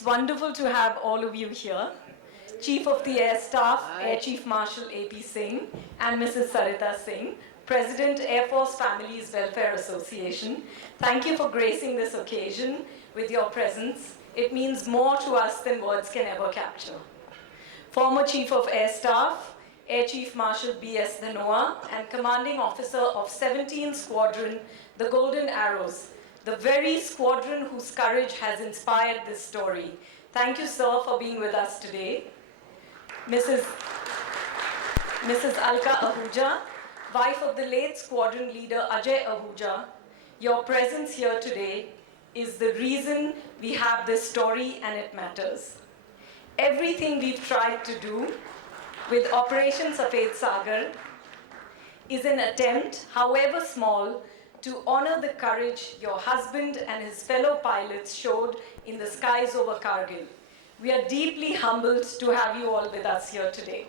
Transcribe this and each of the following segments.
It's wonderful to have all of you here. Chief of the Air Staff, Air Chief Marshal A.P. Singh, and Mrs. Sarita Singh, President, Air Force Families Welfare Association, thank you for gracing this occasion with your presence. It means more to us than words can ever capture. Former Chief of Air Staff, Air Chief Marshal B.S. Dhanoa, and Commanding Officer of 17th Squadron, the Golden Arrows, the very squadron whose courage has inspired this story. Thank you, sir, for being with us today. Mrs. Alka Ahuja, wife of the late squadron leader Ajay Ahuja, your presence here today is the reason we have this story and it matters. Everything we've tried to do with Operation Safed Sagar is an attempt, however small, to honor the courage your husband and his fellow pilots showed in the skies over Kargil. We are deeply humbled to have you all with us here today.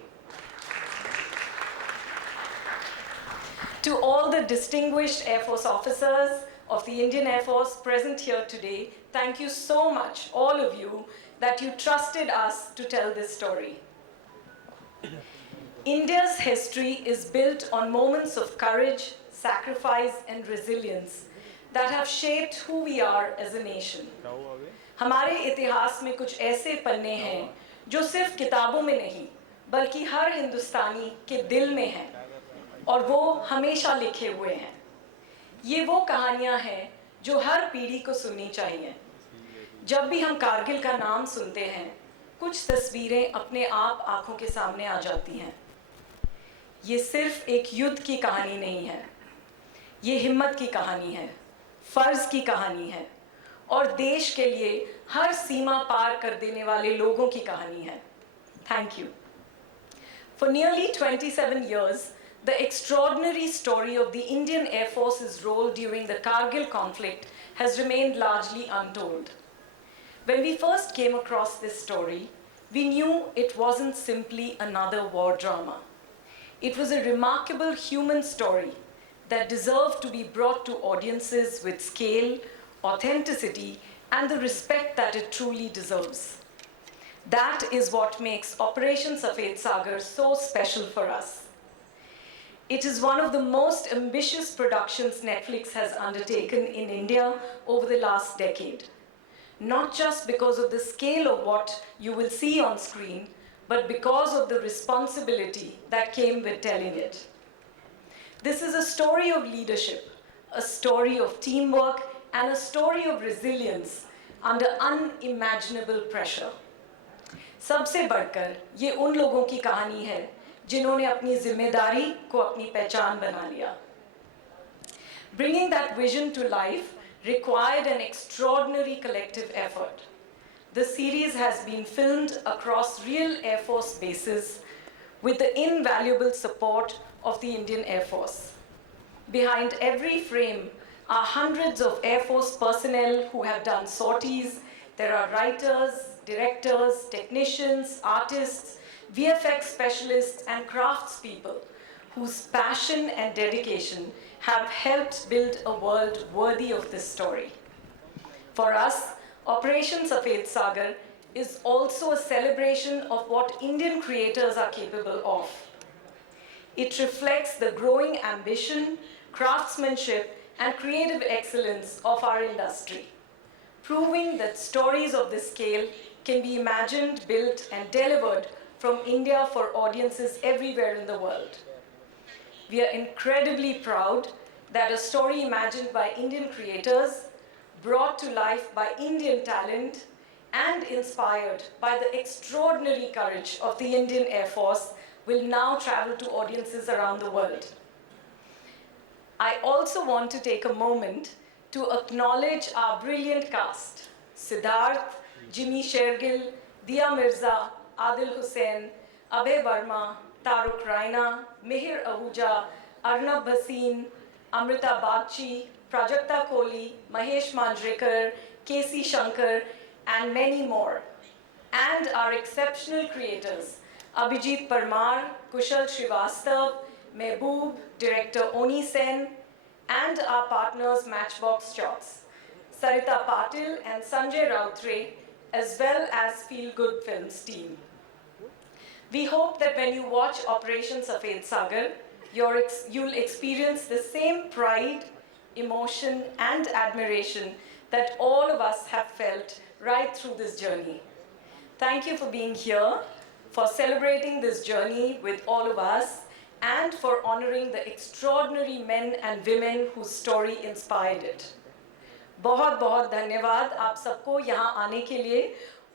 To all the distinguished Air Force officers of the Indian Air Force present here today, thank you so much, all of you, that you trusted us to tell this story. India's history is built on moments of courage, sacrifice, and resilience that have shaped who we are as a nation. हमारे इतिहास में कुछ ऐसे पन्ने हैं जो सिर्फ किताबों में नहीं बल्कि हर हिंदुस्तानी के दिल में हैं और वो हमेशा लिखे हुए हैं। ये वो कहानियाँ हैं जो हर पीढ़ी को सुननी चाहिए। जब भी हम कारगिल का नाम सुनते हैं कुछ तस्वीरें अपने आप आंखों के सामने आ जाती हैं। ये सिर्फ एक युद्ध की कहानी नहीं है, ये हिम्मत की कहानी है, फर्ज की कहानी है और देश के लिए हर सीमा पार कर देने वाले लोगों की कहानी है। Thank you. For nearly 27 years, the extraordinary story of the Indian Air Force's role during the Kargil conflict has remained largely untold. When we first came across this story, we knew it wasn't simply another war drama. It was a remarkable human story that deserved to be brought to audiences with scale, authenticity, and the respect that it truly deserves. That is what makes Operation Safed Sagar so special for us. It is one of the most ambitious productions Netflix has undertaken in India over the last decade. Not just because of the scale of what you will see on screen, but because of the responsibility that came with telling it. This is a story of leadership, a story of teamwork, and a story of resilience under unimaginable pressure. सबसे बढ़कर ये उन लोगों की कहानी है जिन्होंने अपनी जिम्मेदारी को अपनी पहचान बना लिया. Bringing that vision to life required an extraordinary collective effort. The series has been filmed across real Air Force bases with the invaluable support of the Indian Air Force. Behind every frame are hundreds of Air Force personnel who have done sorties. There are writers, directors, technicians, artists, VFX specialists, and craftspeople whose passion and dedication have helped build a world worthy of this story. For us, Operation Safed Sagar is also a celebration of what Indian creators are capable of. It reflects the growing ambition, craftsmanship, and creative excellence of our industry, proving that stories of this scale can be imagined, built, and delivered from India for audiences everywhere in the world. We are incredibly proud that a story imagined by Indian creators, brought to life by Indian talent, and inspired by the extraordinary courage of the Indian Air Force will now travel to audiences around the world. I also want to take a moment to acknowledge our brilliant cast: Siddharth, Jimmy Shergill, Dia Mirza, Adil Hussain, Abhay Verma, Taruk Raina, Mihir Ahuja, Arnab Bhasin, Amrita Bagchi, Prajakta Kohli, Mahesh Manjrekar, K.C. Shankar, and many more. And our exceptional creators, Abhijit Parmar, Kushal Srivastav, Mehboob, director Oni Sen, and our partners Matchbox Shots. Sarita Patil and Sanjay Rautre as well as Feel Good Films team. We hope that when you watch Operation Safed Sagar, you'll experience the same pride, emotion, and admiration that all of us have felt right through this journey. Thank you for being here, for celebrating this journey with all of us, and for honoring the extraordinary men and women whose story inspired it. बहुत बहुत धन्यवाद आप सबको यहाँ आने के लिए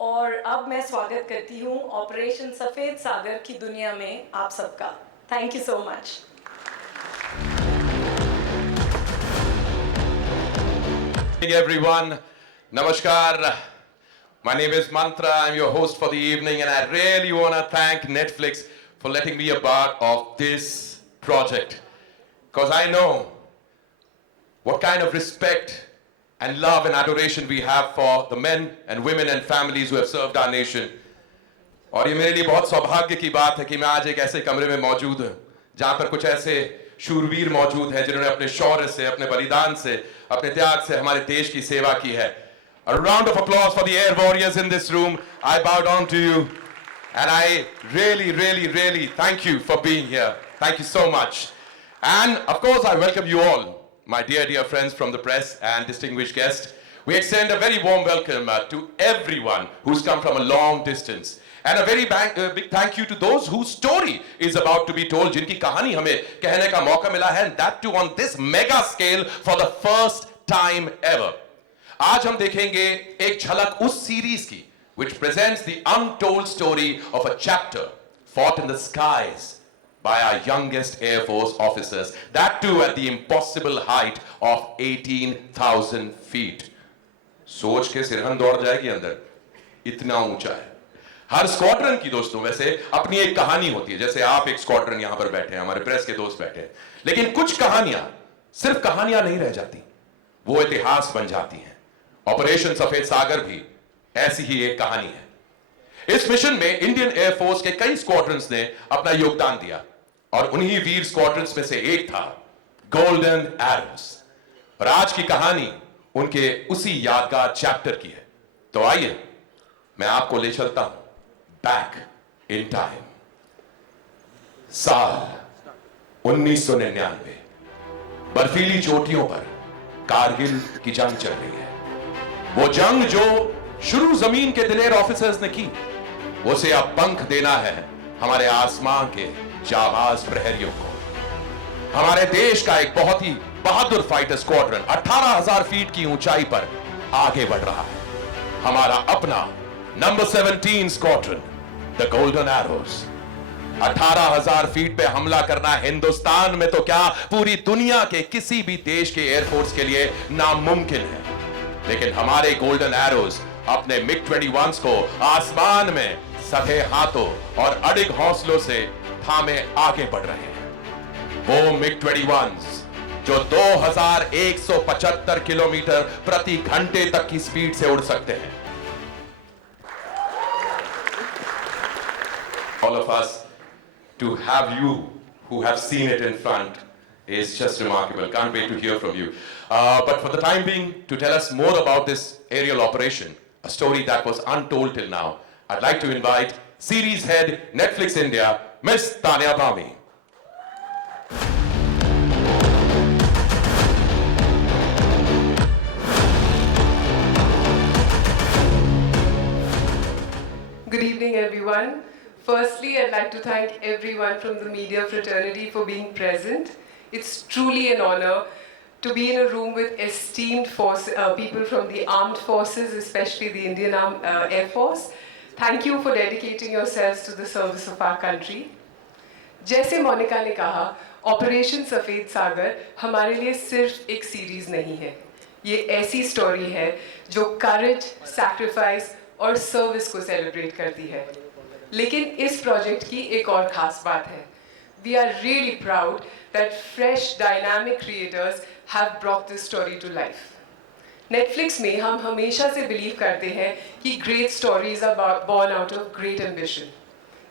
और अब मैं स्वागत करती हूँ ऑपरेशन सफेद सागर की दुनिया में आप सबका. Thank you so much. Hey everyone, Namaskar. My name is Mantra. I'm your host for the evening, and I really want to thank Netflix for letting me be a part of this project. Because I know what kind of respect and love and adoration we have for the men and women and families who have served our nation. और ये मेरे लिए बहुत सौभाग्य की बात है कि मैं आज एक ऐसे कमरे में मौजूद हूँ जहाँ पर कुछ ऐसे शूरवीर मौजूद हैं जिन्होंने अपने शौर्य से, अपने बलिदान से, अपने त्याग से हमारे देश की सेवा की है. A round of applause for the air warriors in this room. I bow down to you, and I really thank you for being here. Thank you so much. And of course, I welcome you all, my dear friends from the press and distinguished guests. We extend a very warm welcome to everyone who's come from a long distance. And a very big thank you to those whose story is about to be told, जिनकी कहानी हमें कहने का मौका मिला है, and that too on this mega scale for the first time ever. आज हम देखेंगे एक झलक उस सीरीज की which presents the untold story of a chapter fought in the skies by our youngest Air Force officers, that too at the impossible height of 18,000 feet. सोच के सिरहन दौड़ जाएगी अंदर, इतना ऊंचा है. हर स्क्वाड्रन की दोस्तों वैसे अपनी एक कहानी होती है. जैसे आप एक स्क्वाड्रन यहां पर बैठे हैं, हमारे प्रेस के दोस्त बैठे हैं, लेकिन कुछ कहानियां सिर्फ कहानियां नहीं रह जाती, वो इतिहास बन जाती हैं. ऑपरेशन सफेद सागर भी ऐसी ही एक कहानी है. इस मिशन में इंडियन एयरफोर्स के कई स्क्वाड्रन्स ने अपना योगदान दिया और उन्हीं वीर स्क्वाड्रन्स में से एक था गोल्डन एरोस. और आज की कहानी उनके उसी यादगार चैप्टर की है. तो आइए मैं आपको ले चलता हूं बैक इन टाइम. साल 1999. बर्फीली चोटियों पर कारगिल की जंग चल रही है. वो जंग जो शुरू जमीन के दिलेर ऑफिसर्स ने की, उसे अब पंख देना है हमारे आसमान के जाबाज प्रहरियों को. हमारे देश का एक बहुत ही बहादुर फाइटर स्क्वाड्रन 18,000 फीट की ऊंचाई पर आगे बढ़ रहा है. हमारा अपना number 17 squadron, the golden arrows. 18,000 feet पे हमला करना हिंदुस्तान में तो क्या पूरी दुनिया के किसी भी देश के एयरफोर्स के लिए नामुमकिन है. लेकिन हमारे गोल्डन एरोस अपने MiG-21 को आसमान में सधे हाथों और अडिग हौसलों से थामे आगे बढ़ रहे हैं. वो MiG-21 जो 2,175 किलोमीटर प्रति घंटे तक की स्पीड से उड़ सकते हैं. All of us, to have you who have seen it in front is just remarkable. Can't wait to hear from you. But for the time being, to tell us more about this aerial operation, a story that was untold till now, I'd like to invite series head Netflix India, Miss Tanya Bami. Good evening, everyone. Firstly, I'd like to thank everyone from the media fraternity for being present. It's truly an honor to be in a room with esteemed people from the armed forces, especially the Indian Air Force. Thank you for dedicating yourselves to the service of our country. जैसे मोनिका ने कहा, operation सफेद सागर हमारे लिए सिर्फ एक series नहीं है. ये ऐसी स्टोरी है जो करेज, सैक्रिफाइस और सर्विस को सेलिब्रेट करती है. लेकिन इस प्रोजेक्ट की एक और खास बात है. We are really proud that fresh, dynamic creators have brought this story to life. Netflix में हम हमेशा से believe करते हैं कि great stories are born out of great ambition.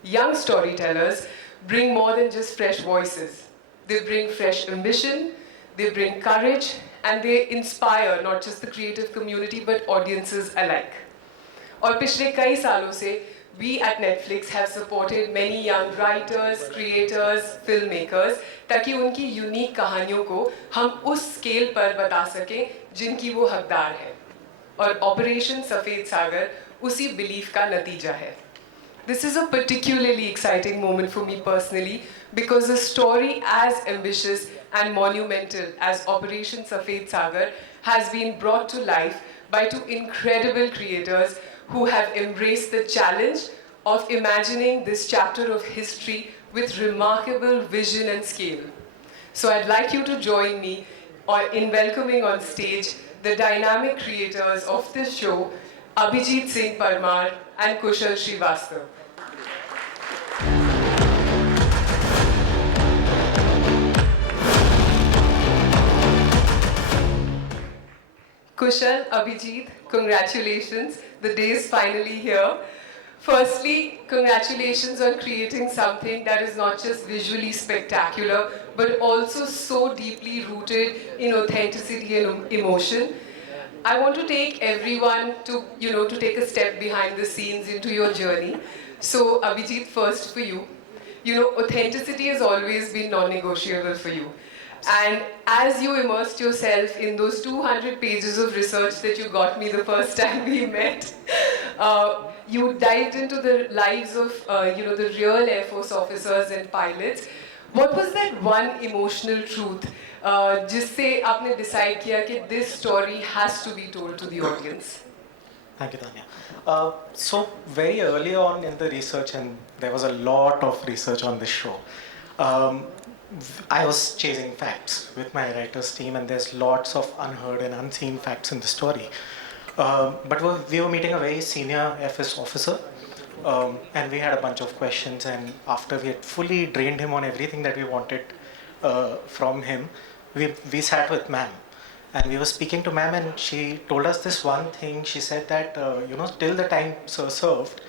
Young storytellers bring more than just fresh voices. They bring fresh ambition, they bring courage, and they inspire not just the creative community but audiences alike. और पिछले कई सालों से we at Netflix have supported many young writers, creators, filmmakers ताकि उनकी unique कहानियों को हम उस स्केल पर बता सकें जिनकी वो हकदार है और ऑपरेशन सफ़ेद सागर उसी बिलीफ का नतीजा है. This is a particularly exciting moment for me personally because a story as ambitious and monumental as Operation Safed Sagar has been brought to life by two incredible creators who have embraced the challenge of imagining this chapter of history with remarkable vision and scale. So I'd like you to join me in welcoming on stage the dynamic creators of this show, Abhijit Singh Parmar and Kushal Srivastav. Kushal, Abhijit, congratulations. The day is finally here. Firstly, congratulations on creating something that is not just visually spectacular, but also so deeply rooted in authenticity and emotion. I want to take everyone to take a step behind the scenes into your journey. So, Abhijit, first for you. Authenticity has always been non-negotiable for you. And as you immersed yourself in those 200 pages of research that you got me the first time we met, you dived into the lives of the real Air Force officers and pilots. What was that one emotional truth जिससे आपने decide किया कि this story has to be told to the audience? Thank you, Tanya. So very early on in the research, and there was a lot of research on this show, I was chasing facts with my writers team, and there's lots of unheard and unseen facts in the story. But we were meeting a very senior FS officer, and we had a bunch of questions, and after we had fully drained him on everything that we wanted from him, we sat with ma'am. And we were speaking to ma'am, and she told us this one thing. She said that, till the time sir served,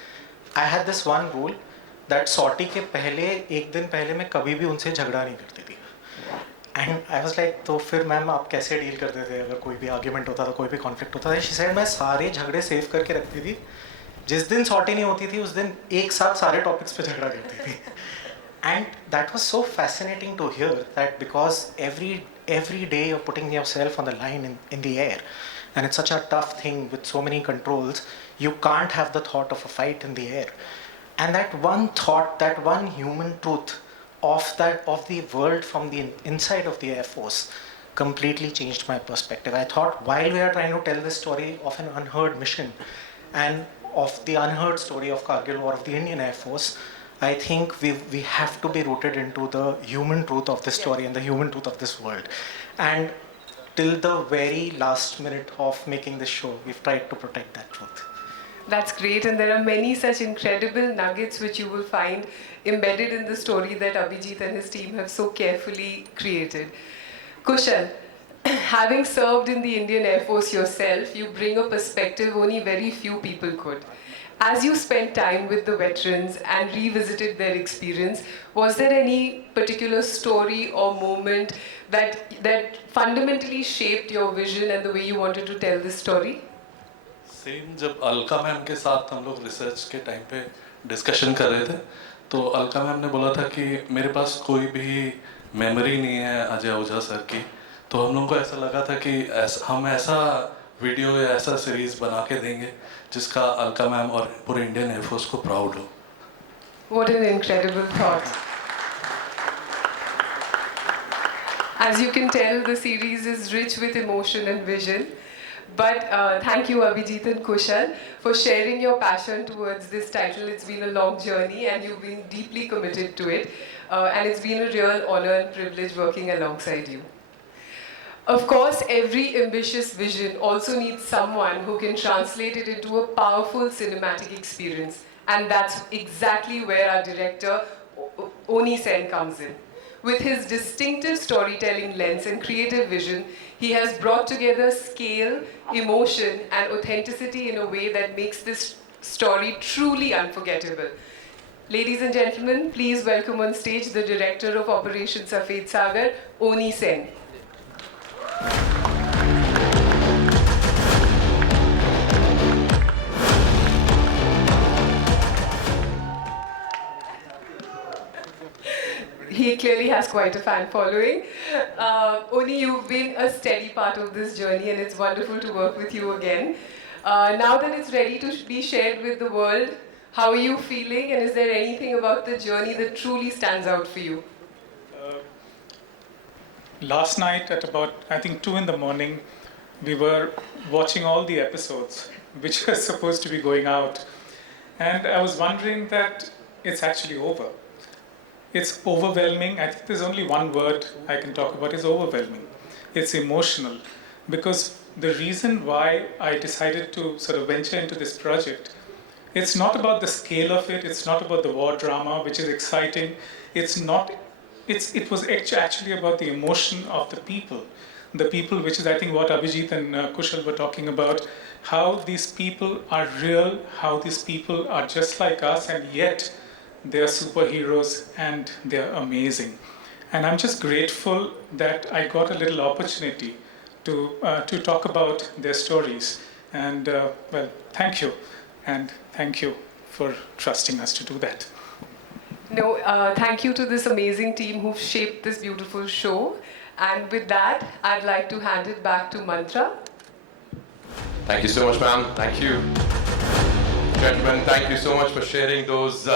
I had this one rule that sortie के पहले एक दिन पहले मैं कभी भी उनसे झगड़ा नहीं करती थी. And I was like, तो फिर मैम आप कैसे डील करते थे अगर कोई भी आर्ग्यूमेंट होता था, कोई भी कॉन्फ्लिक्ट होता था? She said मैं सारे झगड़े सेव करके रखती थी. जिस दिन सॉर्टी नहीं होती थी उस दिन एक साथ सारे टॉपिक्स पे झगड़ा करती थी. And that was so fascinating to hear that, because every day you're putting yourself on the line in the air, and it's such a tough thing with so many controls, you can't have the thought of a fight in the air. And that one thought, that one human truth of the world from the inside of the Air Force completely changed my perspective. I thought, while we are trying to tell the story of an unheard mission and of the unheard story of Kargil War of the Indian Air Force, I think we have to be rooted into the human truth of this story and the human truth of this world. And till the very last minute of making this show, we've tried to protect that truth. That's great, and there are many such incredible nuggets which you will find embedded in the story that Abhijit and his team have so carefully created. Kushal, having served in the Indian Air Force yourself, you bring a perspective only very few people could. As you spent time with the veterans and revisited their experience, was there any particular story or moment that fundamentally shaped your vision and the way you wanted to tell this story? Same जब Alka ma'am के साथ हम लोग research के time पे discussion कर रहे थे, तो अलका मैम ने बोला था कि मेरे पास कोई भी मेमोरी नहीं है अजय ओझा सर की. तो हम लोगों को ऐसा लगा था कि हम ऐसा वीडियो या ऐसा सीरीज बना के देंगे जिसका अलका मैम और पूरे इंडियन एयरफोर्स को प्राउड हो. What an incredible thought. As you can tell, the series is rich with emotion and vision. But thank you, Abhijit and Kushal, for sharing your passion towards this title. It's been a long journey and you've been deeply committed to it. And it's been a real honor and privilege working alongside you. Of course, every ambitious vision also needs someone who can translate it into a powerful cinematic experience. And that's exactly where our director, Oni Sen, comes in. With his distinctive storytelling lens and creative vision, he has brought together scale, emotion, and authenticity in a way that makes this story truly unforgettable. Ladies and gentlemen, please welcome on stage the director of Operation Safed Sagar, Oni Sen. He clearly has quite a fan following. Oni, you've been a steady part of this journey, and it's wonderful to work with you again. Now that it's ready to be shared with the world, how are you feeling, and is there anything about the journey that truly stands out for you? Last night at about, I think, 2 in the morning, we were watching all the episodes which were supposed to be going out. And I was wondering that it's actually over. It's overwhelming. I think there's only one word I can talk about, is overwhelming. It's emotional. Because the reason why I decided to sort of venture into this project, it's not about the scale of it, it's not about the war drama, which is exciting. It was actually about the emotion of the people. The people, which is I think what Abhijit and Kushal were talking about, how these people are real, how these people are just like us, and yet they're superheroes and they're amazing. And I'm just grateful that I got a little opportunity to talk about their stories. And well, thank you. And thank you for trusting us to do that. No, thank you to this amazing team who've shaped this beautiful show. And with that, I'd like to hand it back to Mantra. Thank you so much, ma'am. Thank you. Gentlemen, thank you so much for sharing those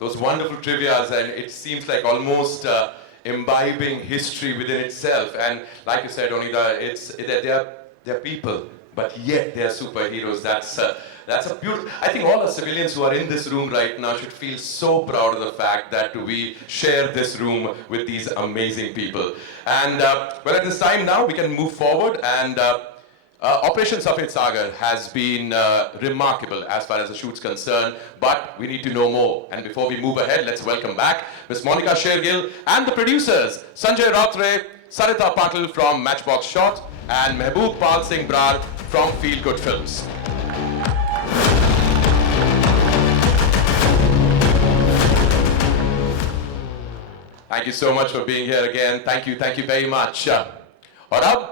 wonderful trivias, and it seems like almost imbibing history within itself. And like you said, Onida, they're people, but yet they're superheroes. That's a beautiful. I think all the civilians who are in this room right now should feel so proud of the fact that we share this room with these amazing people. And well, at this time now, we can move forward. And Operation Safed Sagar has been remarkable as far as the shoot's concerned, but we need to know more. And before we move ahead, let's welcome back Ms. Monica Shergill and the producers, Sanjay Rautre, Sarita Patil from Matchbox Shot, and Mehboob Pal Singh Brar from Feel Good Films. Thank you so much for being here again. Thank you very much. और अब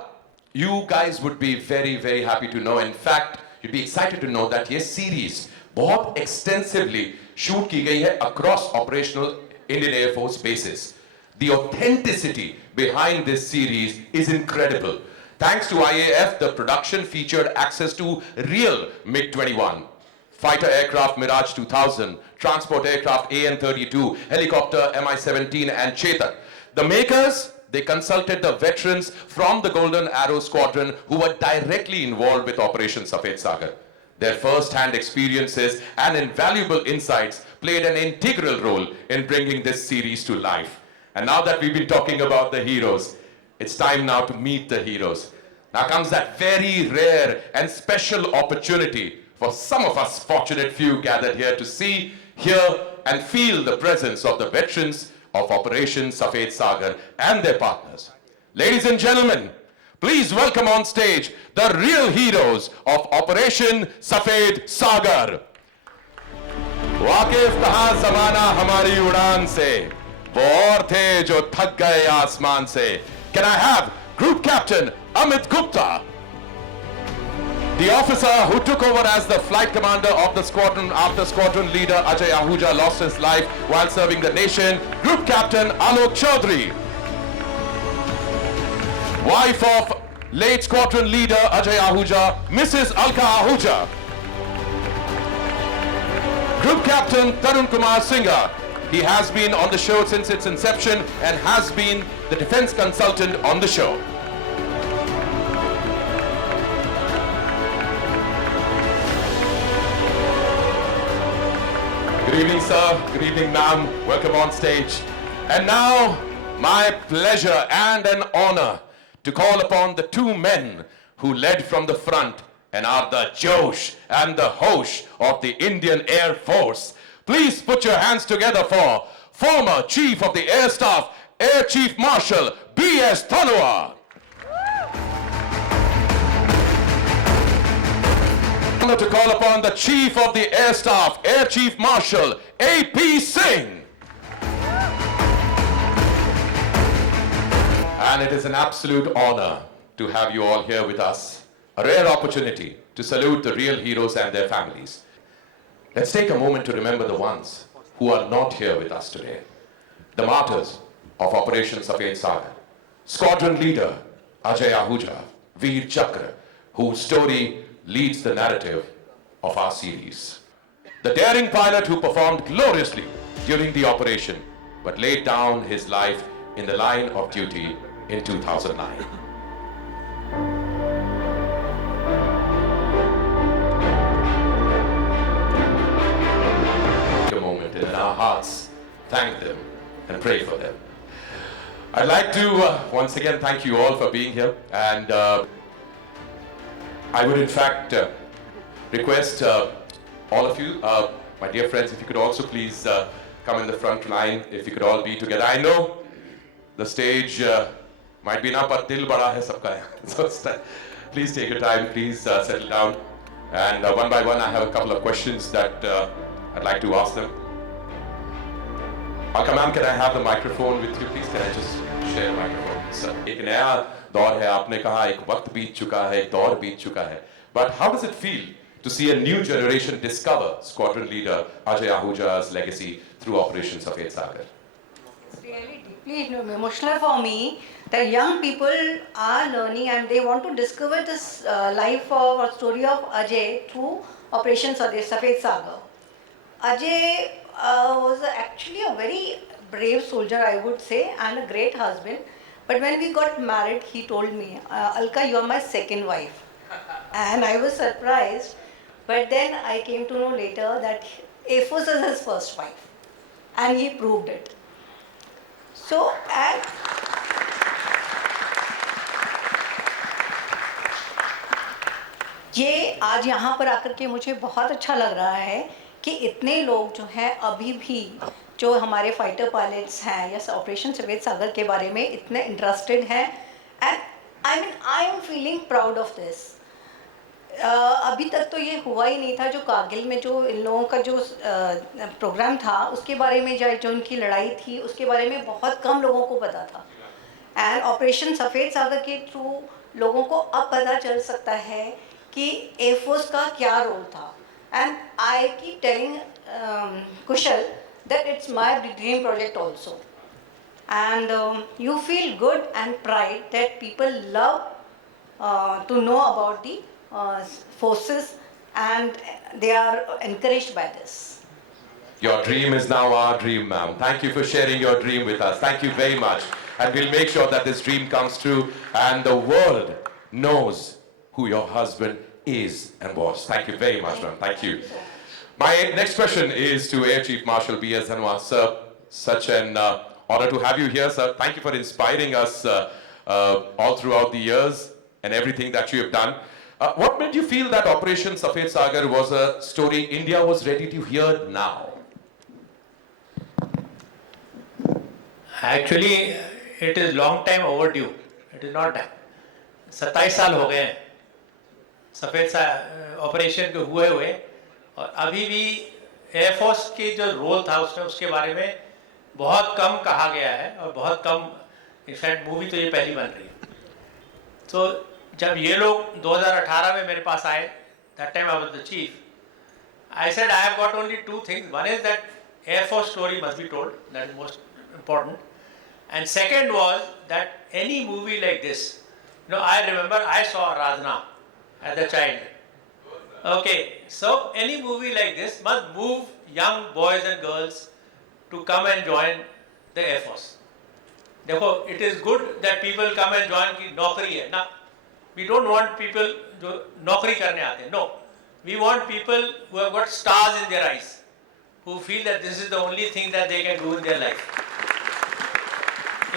you guys would be very, very happy to know. In fact, you'd be excited to know that this series बहुत extensively shoot की गई है across operational Indian Air Force bases. The authenticity behind this series is incredible. Thanks to IAF, the production featured access to real MiG-21, fighter aircraft Mirage 2000, transport aircraft AN-32, helicopter Mi-17 and Chetak. The makers, they consulted the veterans from the Golden Arrow Squadron who were directly involved with Operation Safed Sagar. Their first-hand experiences and invaluable insights played an integral role in bringing this series to life. And now that we've been talking about the heroes, it's time now to meet the heroes. Now comes that very rare and special opportunity for some of us fortunate few gathered here to see, hear, and feel the presence of the veterans of Operation Safed Sagar and their partners. Ladies and gentlemen, please welcome on stage the real heroes of Operation Safed Sagar. वाकिफ कहा ज़माना हमारी उड़ान से, वो और थे जो थक गए आसमान से. Can I have Group Captain Amit Gupta? The officer who took over as the flight commander of the squadron after squadron leader Ajay Ahuja lost his life while serving the nation, Group Captain Alok Chaudhary. Wife of late squadron leader Ajay Ahuja, Mrs. Alka Ahuja. Group Captain Tarun Kumar Singha. He has been on the show since its inception and has been the defense consultant on the show. Good evening, sir. Good evening, ma'am. Welcome on stage. And now, my pleasure and an honor to call upon the two men who led from the front and are the Josh and the Hosh of the Indian Air Force. Please put your hands together for former Chief of the Air Staff, Air Chief Marshal B.S. Thanua. Honor to call upon the Chief of the Air Staff, Air Chief Marshal A.P. Singh. And it is an absolute honor to have you all here with us. A rare opportunity to salute the real heroes and their families. Let's take a moment to remember the ones who are not here with us today. The martyrs of Operation Safed Sagar. Squadron leader Ajay Ahuja, Veer Chakra, whose story leads the narrative of our series. The daring pilot who performed gloriously during the operation but laid down his life in the line of duty in 2009. A moment and in our hearts thank them and pray for them. I'd like to once again thank you all for being here, and I would in fact request all of you, my dear friends, if you could also please come in the front line, if you could all be together. I know the stage might be now, but dil bada hai sabka hai. So please take your time, please settle down. And one by one, I have a couple of questions that I'd like to ask them. Alka ma'am, can I have the microphone with you, please? Can I just share the microphone? Sir, एक नया दौर है, आपने कहा एक वक्त बीत चुका है, एक दौर बीत चुका है. But how does it feel to see a new generation discover Squadron leader Ajay Ahuja's legacy through Operation Safed Sagar? It's really deeply emotional for me that young people are learning and they want to discover this life or story of Ajay through Operation Safed Sagar. Ajay was actually a very brave soldier, I would say, and a great husband. But when we got married, he told me, Alka, you are my second wife. And I was surprised. But then I came to know later that Air Force is his first wife. And he proved it. So, and ये आज यहाँ पर आकर के मुझे बहुत अच्छा लग रहा है कि इतने लोग जो हैं अभी भी जो हमारे फाइटर पायलट्स हैं या ऑपरेशन सफेद सागर के बारे में इतने इंटरेस्टेड हैं and I am feeling proud of this. अभी तक तो ये हुआ ही नहीं था. जो कारगिल में जो इन लोगों का जो प्रोग्राम था उसके बारे में जो इनकी लड़ाई थी उसके बारे में बहुत कम लोगों को पता था. एंड ऑपरेशन सफ़ेद सागर के थ्रू लोगों को अब पता चल सकता है कि एयरफोर्स का क्या रोल था. And I keep telling Kusal that it's my dream project also. And you feel good and pride that people love to know about the forces and they are encouraged by this. Your dream is now our dream, ma'am. Thank you for sharing your dream with us. Thank you very much. And we'll make sure that this dream comes true and the world knows who your husband is and was. Thank you very much, ma'am. Thank you. My next question is to Air Chief Marshal B.S. Dhanwar. Sir, such an honor to have you here, sir. Thank you for inspiring us all throughout the years and everything that you have done. What made you feel that Operation Safed Sagar was a story India was ready to hear now? Actually, it is long time overdue. It is not done. 27 साल हो गए हैं सफ़ेद operation के हुए और अभी भी एयरफोर्स के जो रोल था उसमें उसके बारे में बहुत कम कहा गया है और बहुत कम इनफैक्ट मूवी तो ये पहली बन रही है. तो जब ये लोग 2018 में मेरे पास आए, that time I was the chief, I said I have got only two things. One is that air force story must be told, that is most important. And second was that any movie like this, you know, I remember I saw राजना as a child. Okay, so any movie like this must move young boys and girls to come and join the Air Force. देखो, it is good that people come and join कि नौकरी है ना. We don't want people जो नौकरी करने आते हैं. No, we want people who have got stars in their eyes, who feel that this is the only thing that they can do in their life.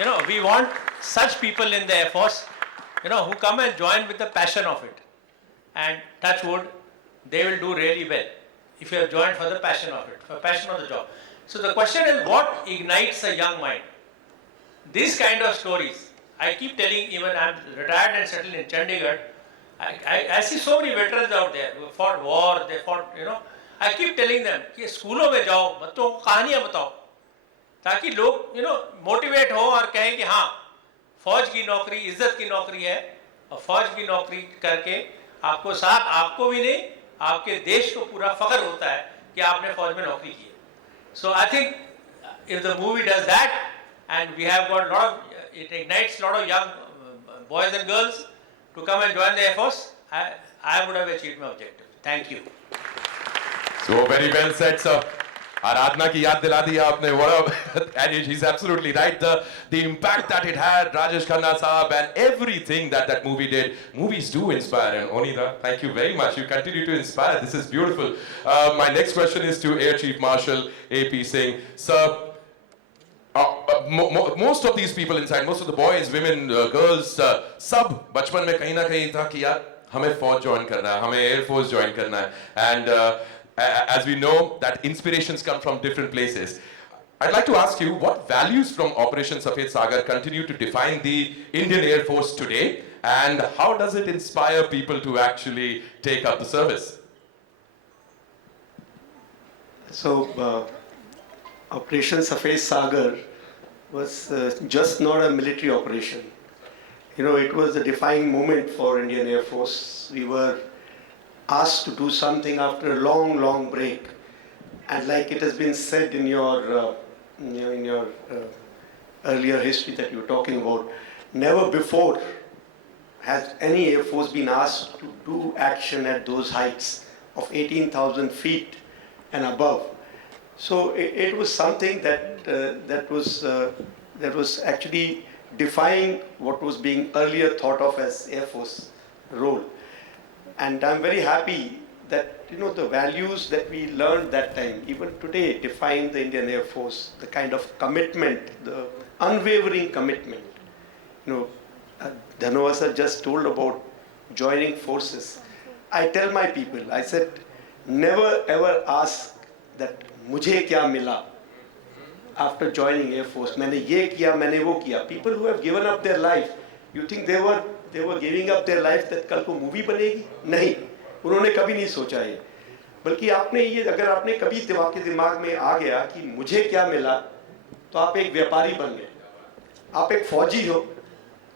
You know, we want such people in the Air Force, you know, who come and join with the passion of it. And touch wood, they will do really well if you have joined for the passion of it, for passion of the job. So the question is, what ignites a young mind? These kind of stories, I keep telling, even I'm retired and settled in Chandigarh, I see so many veterans out there who fought war, they fought, you know. I keep telling them कि स्कूलों में जाओ, बच्चों को कहानियाँ बताओ, ताकि लोग, you know, मोटिवेट हो और कहें कि हाँ, फौज की नौकरी इज्जत की नौकरी है और फौज की नौकरी करके आपको साथ, आपको भी नहीं, आपके देश को पूरा फख्र होता है कि आपने फौज में नौकरी की है. So I think if the movie does that, and we have got a lot of, it ignites a lot of young boys and girls to come and join the Air Force. I would have achieved my objective. Thank you. So very well said, sir. Aradhana ki yaad dila diya aapne. And he's absolutely right. The impact that it had, Rajesh Khanna Sahab, and everything that movie did. Movies do inspire. And Onida, thank you very much. You continue to inspire. This is beautiful. My next question is to Air Chief Marshal A.P. Singh. Sir, most of these people inside, most of the boys, women, girls, सब बचपन में कहीं ना कहीं था कि यार हमें फौज ज्वाइन करना है, हमें एयर फोर्स ज्वाइन करना है. And as we know that inspirations come from different places. I'd like to ask you, what values from Operation Safed Sagar continue to define the Indian Air Force today, and how does it inspire people to actually take up the service? So, Operation Safed Sagar was just not a military operation. You know, it was a defining moment for Indian Air Force. We were asked to do something after a long, long break. And like it has been said in your earlier history that you were talking about, never before has any Air Force been asked to do action at those heights of 18,000 feet and above. So it was something that was actually defying what was being earlier thought of as Air Force role. And I'm very happy that, you know, the values that we learned that time, even today, define the Indian Air Force, the kind of commitment, the unwavering commitment. You know, Dhanavasa just told about joining forces. I tell my people, I said, never ever ask that मुझे क्या मिला after joining Air Force. मैंने ये किया, मैंने वो किया. People who have given up their life, you think they were giving up their life that कल को मूवी बनेगी? नहीं, उन्होंने कभी नहीं सोचा ये. बल्कि आपने ये, अगर आपने कभी आपके दिमाग में आ गया कि मुझे क्या मिला, तो आप एक व्यापारी बन गए. आप एक फौजी हो,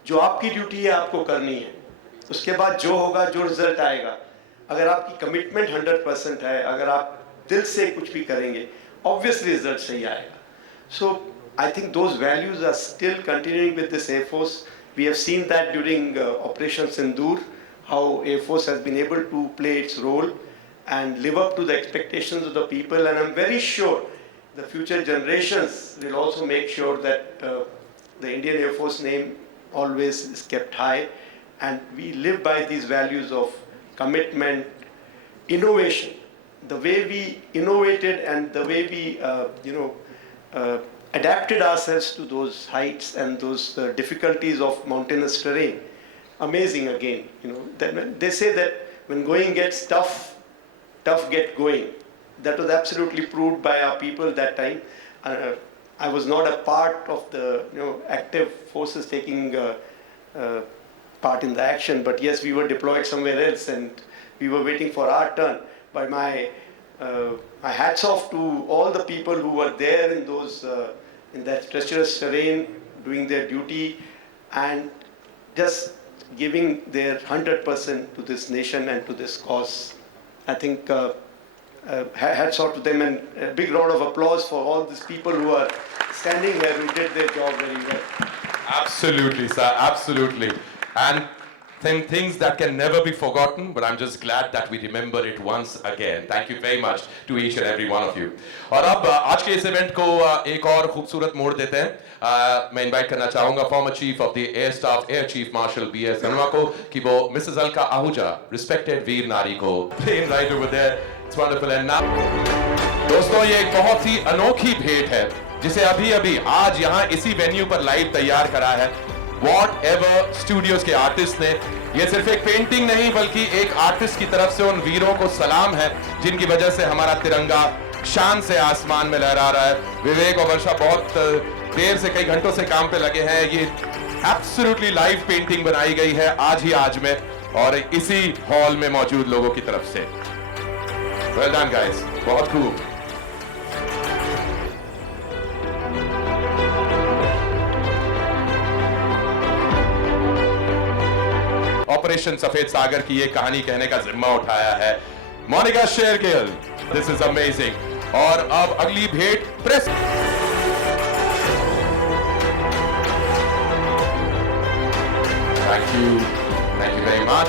जो आपकी ड्यूटी है आपको करनी है. उसके बाद जो होगा, जो रिजल्ट आएगा, अगर आपकी कमिटमेंट 100% है, अगर आप दिल से कुछ भी करेंगे, obviously रिजल्ट सही आएगा. So I think those values are still continuing with this Air Force. We have seen that during Operation Sindoor, how Air Force has been able to play its role and live up to the expectations of the people. And I'm very sure the future generations will also make sure that the Indian Air Force name always is kept high. And we live by these values of commitment, innovation. The way we innovated and the way we, adapted ourselves to those heights and those difficulties of mountainous terrain. Amazing again. You know, that they say that when going gets tough, tough get going. That was absolutely proved by our people that time. I was not a part of the active forces taking part in the action, but yes, we were deployed somewhere else and we were waiting for our turn. But my hats off to all the people who were there in those in that treacherous terrain, doing their duty and just giving their 100% to this nation and to this cause. I think hats off to them, and a big round of applause for all these people who are standing here who did their job very well. Absolutely, sir, absolutely. And things that can never be forgotten, but I'm just glad that we remember it once again. Thank you very much to each and every one of you. और अब आज के इस event को एक और खूबसूरत मोड़ देते हैं. मैं इनवाइट करना चाहूंगा former chief of the air staff air chief marshal B.S. Dhanoa को कि वो मिसेस अलका आहूजा, रिस्पेक्टेड वीर नारी को plane right over there. It's wonderful. And now दोस्तों, ये एक बहुत ही अनोखी भेंट है जिसे अभी आज यहाँ इसी वेन्यू पर लाइव तैयार करा है Whatever Studios के आर्टिस्ट ने. ये सिर्फ एक पेंटिंग नहीं बल्कि एक आर्टिस्ट की तरफ से उन वीरों को सलाम है जिनकी वजह से हमारा तिरंगा शान से आसमान में लहरा रहा है. विवेक और वर्षा बहुत देर से, कई घंटों से काम पे लगे हैं. ये एब्सोल्युटली लाइव पेंटिंग बनाई गई है आज में और इसी हॉल में मौजूद लोगों की तरफ से. वेल डन गाइस, बहुत खूब. ऑपरेशन सफेद सागर की ये कहानी कहने का जिम्मा उठाया है Monica Shergill. This is amazing. और अब अगली भेंट press Thank you. Thank you very much.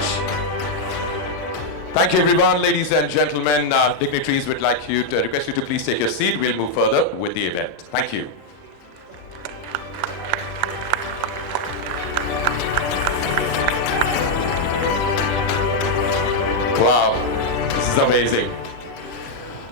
Thank you, everyone. Ladies and gentlemen, dignitaries would like you to request you to please take your seat. We'll move further with the event. Thank you. Wow, this is amazing.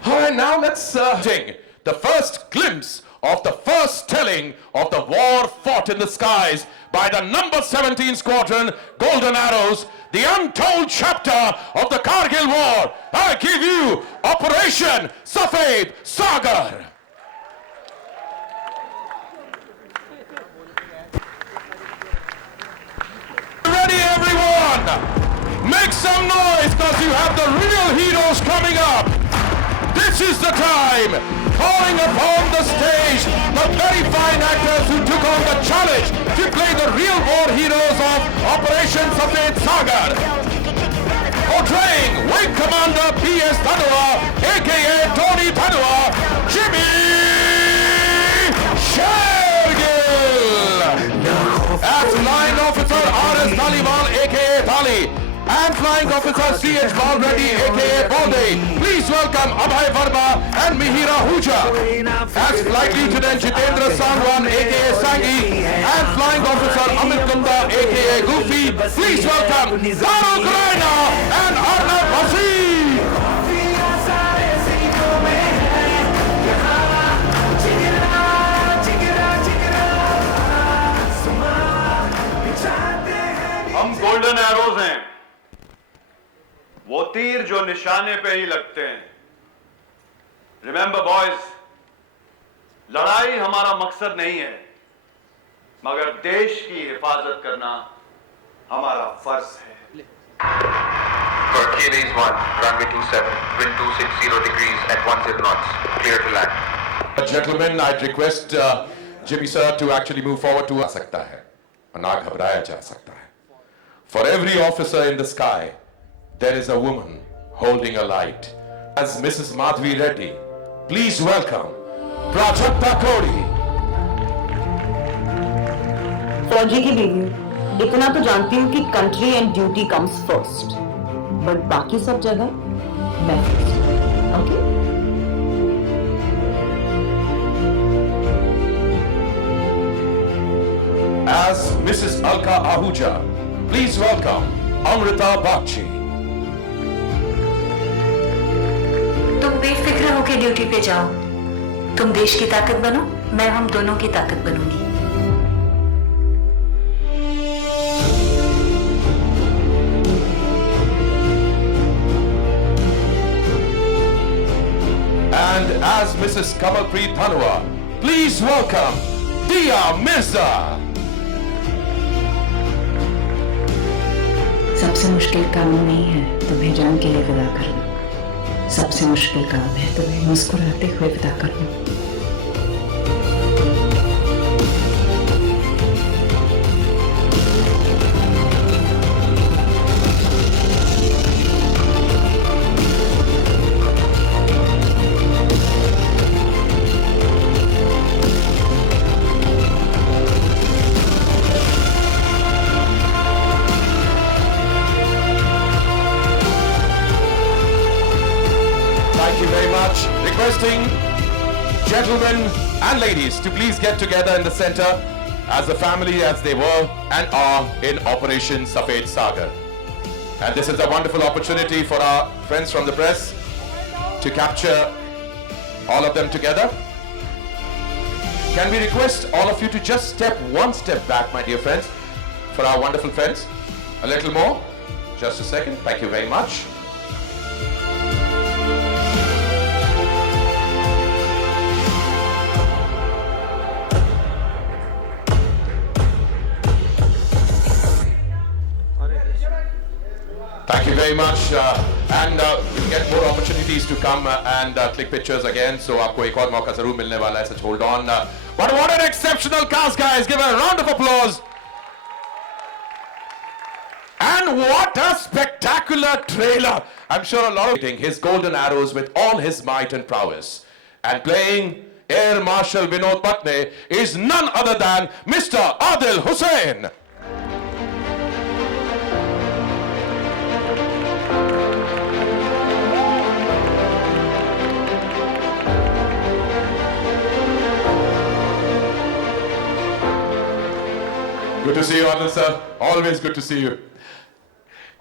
All right, now let's sing the first glimpse of the first telling of the war fought in the skies by the number 17 Squadron Golden Arrows, the untold chapter of the Kargil War. I give you Operation Safed Sagar. Ready, everyone? Make some noise, because you have the real heroes coming up. This is the time, calling upon the stage the very fine actors who took on the challenge to play the real war heroes of Operation Safed Sagar. Portraying Wing Commander P.S. Thanua, aka Tony Thanua, Jimmy Shergill. As Flying Officer R.S. Taliwal, aka Thali, and Flying Officer C.H. Balreddy, aka Balde. Please welcome Abhay Verma and Mihira Huja. As Flight Lieutenant Jitendra Sangwan, aka Sangi, and Flying Officer Amit Gupta, aka Goofy. Please welcome Farooq Raina and Arnab Wasi. हम golden arrows हैं, वो तीर जो निशाने पे ही लगते हैं। Remember boys, लड़ाई हमारा मकसद नहीं है, मगर देश की हिफाजत करना हमारा फर्ज है। For KD's 1, runway 27, wind 260 degrees at 10 knots, clear to land. Gentlemen, I'd request Jimmy sir to actually move forward to सकता है, और ना घबराया जा सकता है. For every officer in the sky, there is a woman holding a light. As Mrs. Madhvi Reddy, please welcome Prajakta Kodi. फौजी की बीवी, इतना तो जानती हूँ कि country and duty comes first, but बाकी सब जगह मैं first. Okay? As Mrs. Alka Ahuja, please welcome Amrita Bakshi. तुम बेफिक्र होकर ड्यूटी पे जाओ. तुम देश की ताकत बनो, मैं हम दोनों की ताकत बनूंगी. And as Mrs. Kamalpreet Thanua, please welcome Dia Mirza. सबसे मुश्किल काम नहीं है तुम्हें जान के लिए विदा करना. सबसे मुश्किल काम है तुम्हें मुस्कुराते हुए विदा करना. Thank you very much. Requesting gentlemen and ladies to please get together in the center as a family as they were and are in Operation Safed Sagar. And this is a wonderful opportunity for our friends from the press to capture all of them together. Can we request all of you to just step one step back, my dear friends, for our wonderful friends? A little more. Just a second. Thank you very much. Thank you very much, and we'll get more opportunities to come and click pictures again. So आपको एक और मौका जरूर मिलने वाला है. So hold on. But what an exceptional cast, guys! Give a round of applause. And what a spectacular trailer! I'm sure a lot of his golden arrows with all his might and prowess. And playing Air Marshal Vinod Patne is none other than Mr. Adil Hussain. Good to see you, Anand sir. Always good to see you.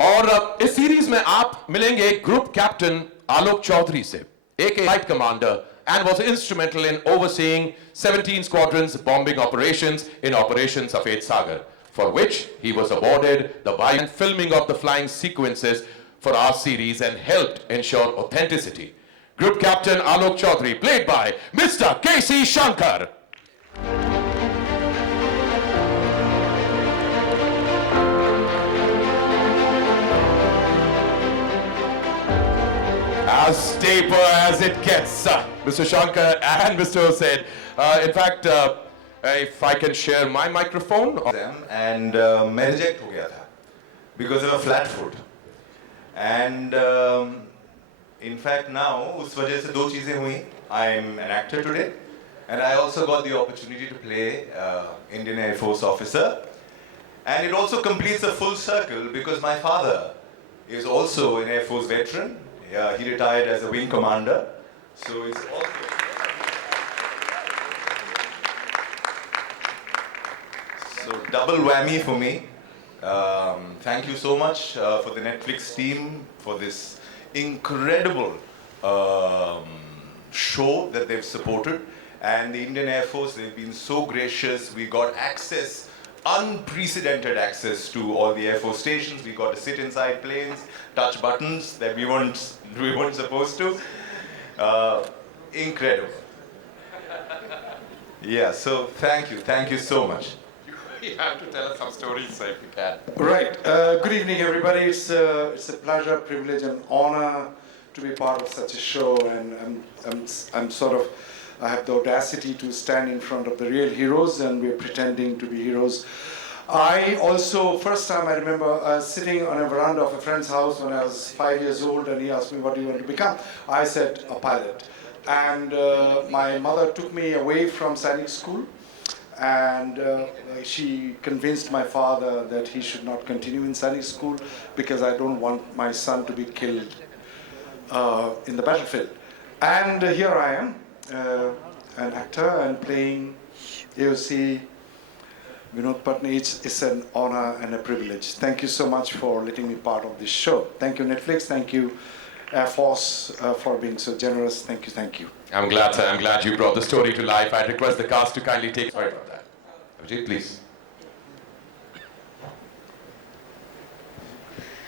और इस series में आप मिलेंगे group captain आलोक चौधरी से, एक flight commander, and was instrumental in overseeing 17 squadrons bombing operations in Operation Safed Sagar, for which he was awarded the and filming of the flying sequences for our series and helped ensure authenticity. Group Captain Alok Chaudhary, played by Mr. K.C. Shankar. As taper as it gets, Mr. Shankar and Mr. Hussain. In fact, if I can share my microphone. And मैं reject हो गया था because of a flat foot. And in fact now उस वजह से दो चीजें हुई. I'm an actor today, and I also got the opportunity to play Indian Air Force officer. And it also completes a full circle because my father is also an Air Force veteran. He retired as a wing commander, so it's also. So double whammy for me. Thank you so much for the Netflix team for this incredible show that they've supported, and the Indian Air Force, they've been so gracious. We got access, unprecedented access to all the Air Force stations. We got to sit inside planes, touch buttons that we weren't supposed to. Incredible. Yeah, so thank you so much. You have to tell us some stories, if you can. Right. Good evening, everybody. It's a pleasure, privilege, and honor to be part of such a show, and I have the audacity to stand in front of the real heroes, and we're pretending to be heroes. I also, first time I remember sitting on a veranda of a friend's house when I was 5 years old, and he asked me, what do you want to become? I said, a pilot. And my mother took me away from Sainik school, and she convinced my father that he should not continue in Sainik school because I don't want my son to be killed in the battlefield. And here I am, an actor and playing AOC Vinod Patni. It's an honor and a privilege. Thank you so much for letting me part of this show. Thank you, Netflix. Thank you, Air Force, for being so generous. Thank you. I'm glad, sir. I'm glad you brought the story to life. I request the cast to kindly take. Sorry about that. Abhijit, please.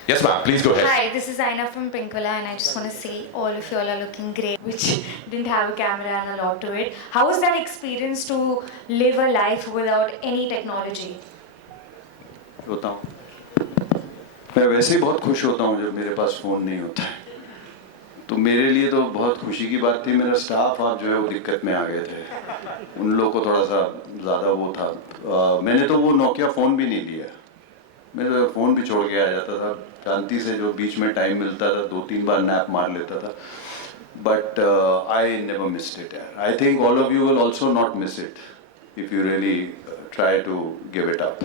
Yes, ma'am. Please go ahead. Hi, this is Aina from Pinkola, and I just want to say all of you all are looking great, which didn't have a camera and a lot to it. How was that experience to live a life without any technology? होता हूँ मैं वैसे ही बहुत खुश होता हूँ जब मेरे पास फ़ोन नहीं होता है, तो मेरे लिए तो बहुत खुशी की बात थी. मेरा स्टाफ आप जो है वो दिक्कत में आ गए थे, उन लोगों को थोड़ा सा ज़्यादा वो था. मैंने तो वो नोकिया फ़ोन भी नहीं लिया, मैं तो फ़ोन भी छोड़ के आ जाता था. शांति से जो बीच में टाइम मिलता था 2-3 बार नैप मार लेता था. But I never missed it. I think all of you will also not miss it if you really try to give it up.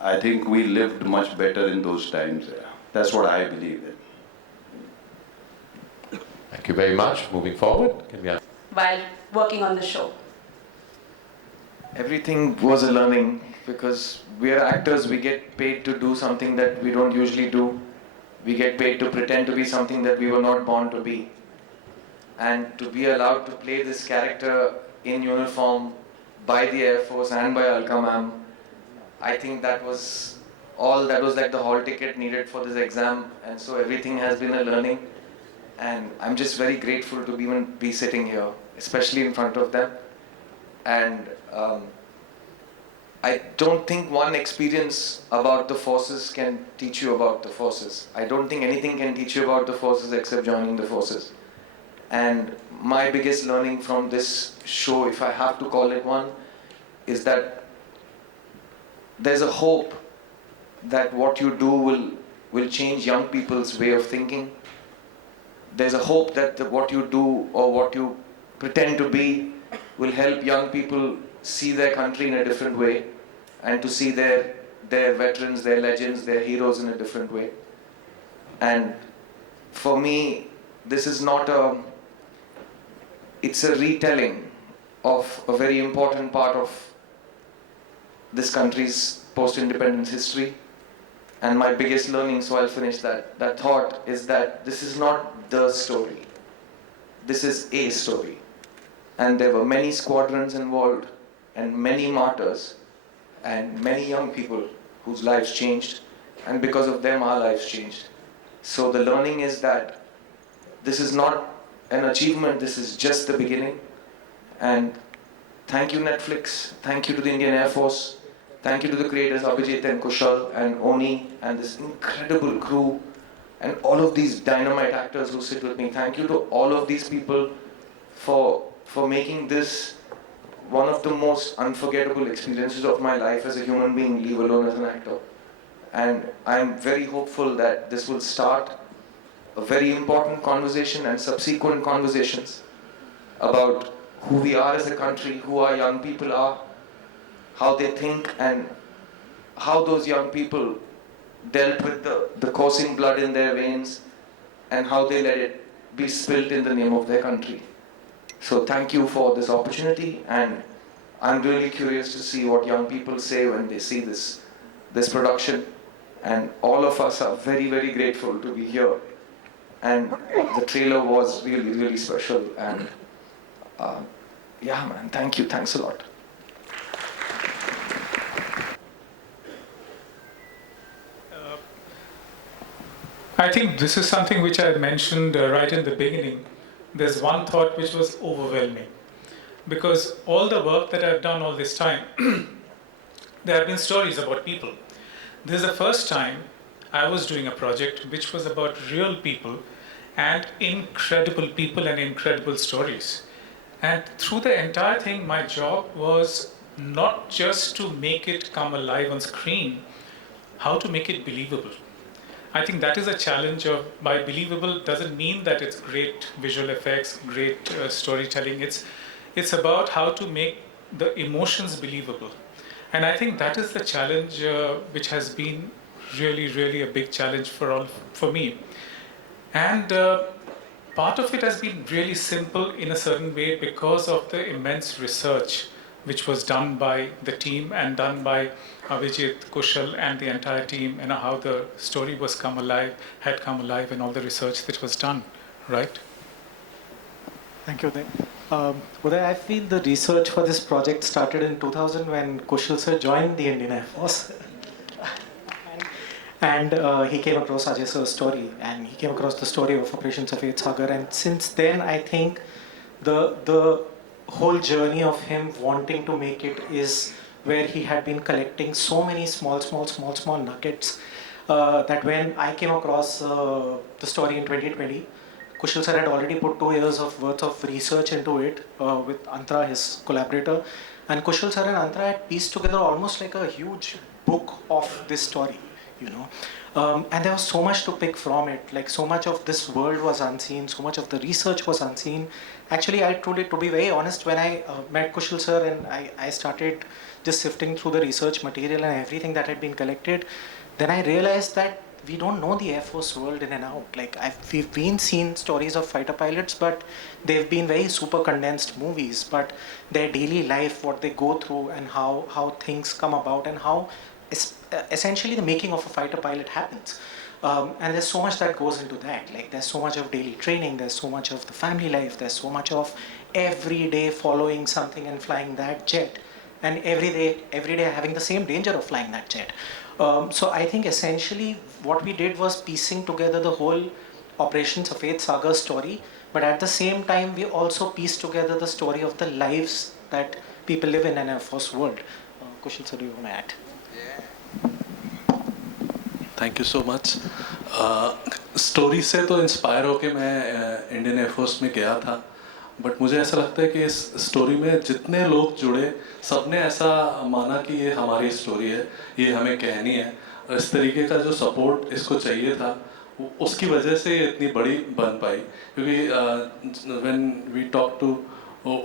I think we lived much better in those times. That's what I believe in. Thank you very much. Moving forward, can we have... While working on the show? Everything was a learning because we are actors. We get paid to do something that we don't usually do. We get paid to pretend to be something that we were not born to be. And to be allowed to play this character in uniform by the Air Force and by Alka ma'am, I think that was like the hall ticket needed for this exam. And so everything has been a learning. And I'm just very grateful to even be sitting here, especially in front of them. And I don't think one experience about the forces can teach you about the forces. I don't think anything can teach you about the forces except joining the forces. And my biggest learning from this show, if I have to call it one, is that there's a hope that what you do will change young people's way of thinking. There's a hope that what you do or what you pretend to be will help young people see their country in a different way and to see their veterans, their legends, their heroes in a different way. And for me, this is not it's a retelling of a very important part of this country's post-independence history. And my biggest learning, so I'll finish that thought, is that this is not the story. This is a story. And there were many squadrons involved, and many martyrs, and many young people whose lives changed, and because of them our lives changed. So the learning is that this is not an achievement, this is just the beginning. And thank you Netflix, thank you to the Indian Air Force, thank you to the creators Abhijit and Kushal and Oni and this incredible crew and all of these dynamite actors who sit with me. Thank you to all of these people for making this one of the most unforgettable experiences of my life as a human being, leave alone as an actor. And I'm very hopeful that this will start a very important conversation and subsequent conversations about who we are as a country, who our young people are, how they think, and how those young people dealt with the coursing blood in their veins and how they let it be spilt in the name of their country. So thank you for this opportunity, and I'm really curious to see what young people say when they see this production. And all of us are very, very grateful to be here. And the trailer was really, really special. And yeah, man, thank you. Thanks a lot. I think this is something which I mentioned right in the beginning. There's one thought which was overwhelming. Because all the work that I've done all this time, there have been stories about people. This is the first time I was doing a project which was about real people and incredible stories. And through the entire thing, my job was not just to make it come alive on screen, how to make it believable. I think that is a challenge of, by believable doesn't mean that it's great visual effects, great storytelling. It's about how to make the emotions believable. And I think that is the challenge which has been really, really a big challenge for me. And part of it has been really simple in a certain way because of the immense research which was done by the team and done by Abhijit, Kushal and the entire team, and how the story had come alive and all the research that was done, right? Thank you, Uday. Uday, I feel the research for this project started in 2000 when Kushal sir joined the Indian Air Force. And he came across Ajay sir's story, and he came across the story of Operation Safed Sagar. And since then, I think the whole journey of him wanting to make it is where he had been collecting so many small nuggets that when I came across the story in 2020, Kushal sir had already put 2 years of worth of research into it with Antara, his collaborator. And Kushal sir and Antara had pieced together almost like a huge book of this story, you know. And there was so much to pick from it, like so much of this world was unseen, so much of the research was unseen. Actually, to be very honest, when I met Kushal sir and I started just sifting through the research material and everything that had been collected, then I realized that we don't know the Air Force world in and out. Like we've been seeing stories of fighter pilots, but they've been very super condensed movies. But their daily life, what they go through, and how things come about, and how essentially the making of a fighter pilot happens. And there's so much that goes into that. Like there's so much of daily training, there's so much of the family life, there's so much of every day following something and flying that jet, and every day having the same danger of flying that jet. So I think essentially what we did was piecing together the whole Operation Safed Sagar story, but at the same time we also pieced together the story of the lives that people live in an Air Force world. Kushal sir, do you want to add? Thank you so much. Story से तो inspire होके मैं Indian air force में गया था, but मुझे ऐसा लगता है कि इस स्टोरी में जितने लोग जुड़े सबने ऐसा माना कि ये हमारी स्टोरी है, ये हमें कहनी है, और इस तरीके का जो सपोर्ट इसको चाहिए था उसकी वजह से ये इतनी बड़ी बन पाई. क्योंकि when we talk to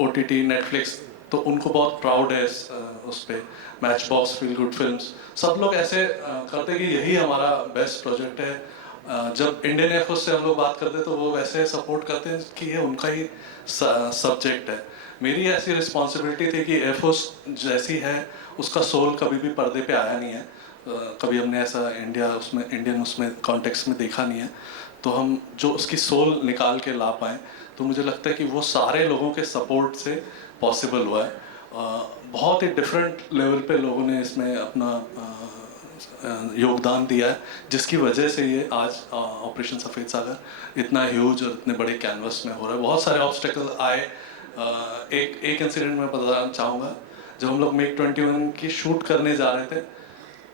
OTT Netflix तो उनको बहुत प्राउड है उस पर. Matchbox, feel good films, सब लोग ऐसे करते कि यही हमारा बेस्ट प्रोजेक्ट है. जब इंडियन एयरफोर्स से हम लोग बात करते तो वो वैसे सपोर्ट करते हैं कि ये उनका ही सब्जेक्ट है. मेरी ऐसी रिस्पॉन्सिबिलिटी थी कि एयरफोर्स जैसी है उसका सोल कभी भी पर्दे पे आया नहीं है, कभी हमने ऐसा इंडियन उसमें कॉन्टेक्स्ट में देखा नहीं है। तो हम जो उसकी सोल निकाल के ला पाएँ, तो मुझे लगता है कि वो सारे लोगों के सपोर्ट से पॉसिबल हुआ है। बहुत ही डिफरेंट लेवल पे लोगों ने इसमें अपना योगदान दिया है, जिसकी वजह से ये आज ऑपरेशन सफ़ेद सागर इतना ह्यूज और इतने बड़े कैनवस में हो रहा है। बहुत सारे ऑब्स्टेकल आए। एक इंसिडेंट मैं बताना चाहूँगा। जब हम लोग MiG 21 की शूट करने जा रहे थे,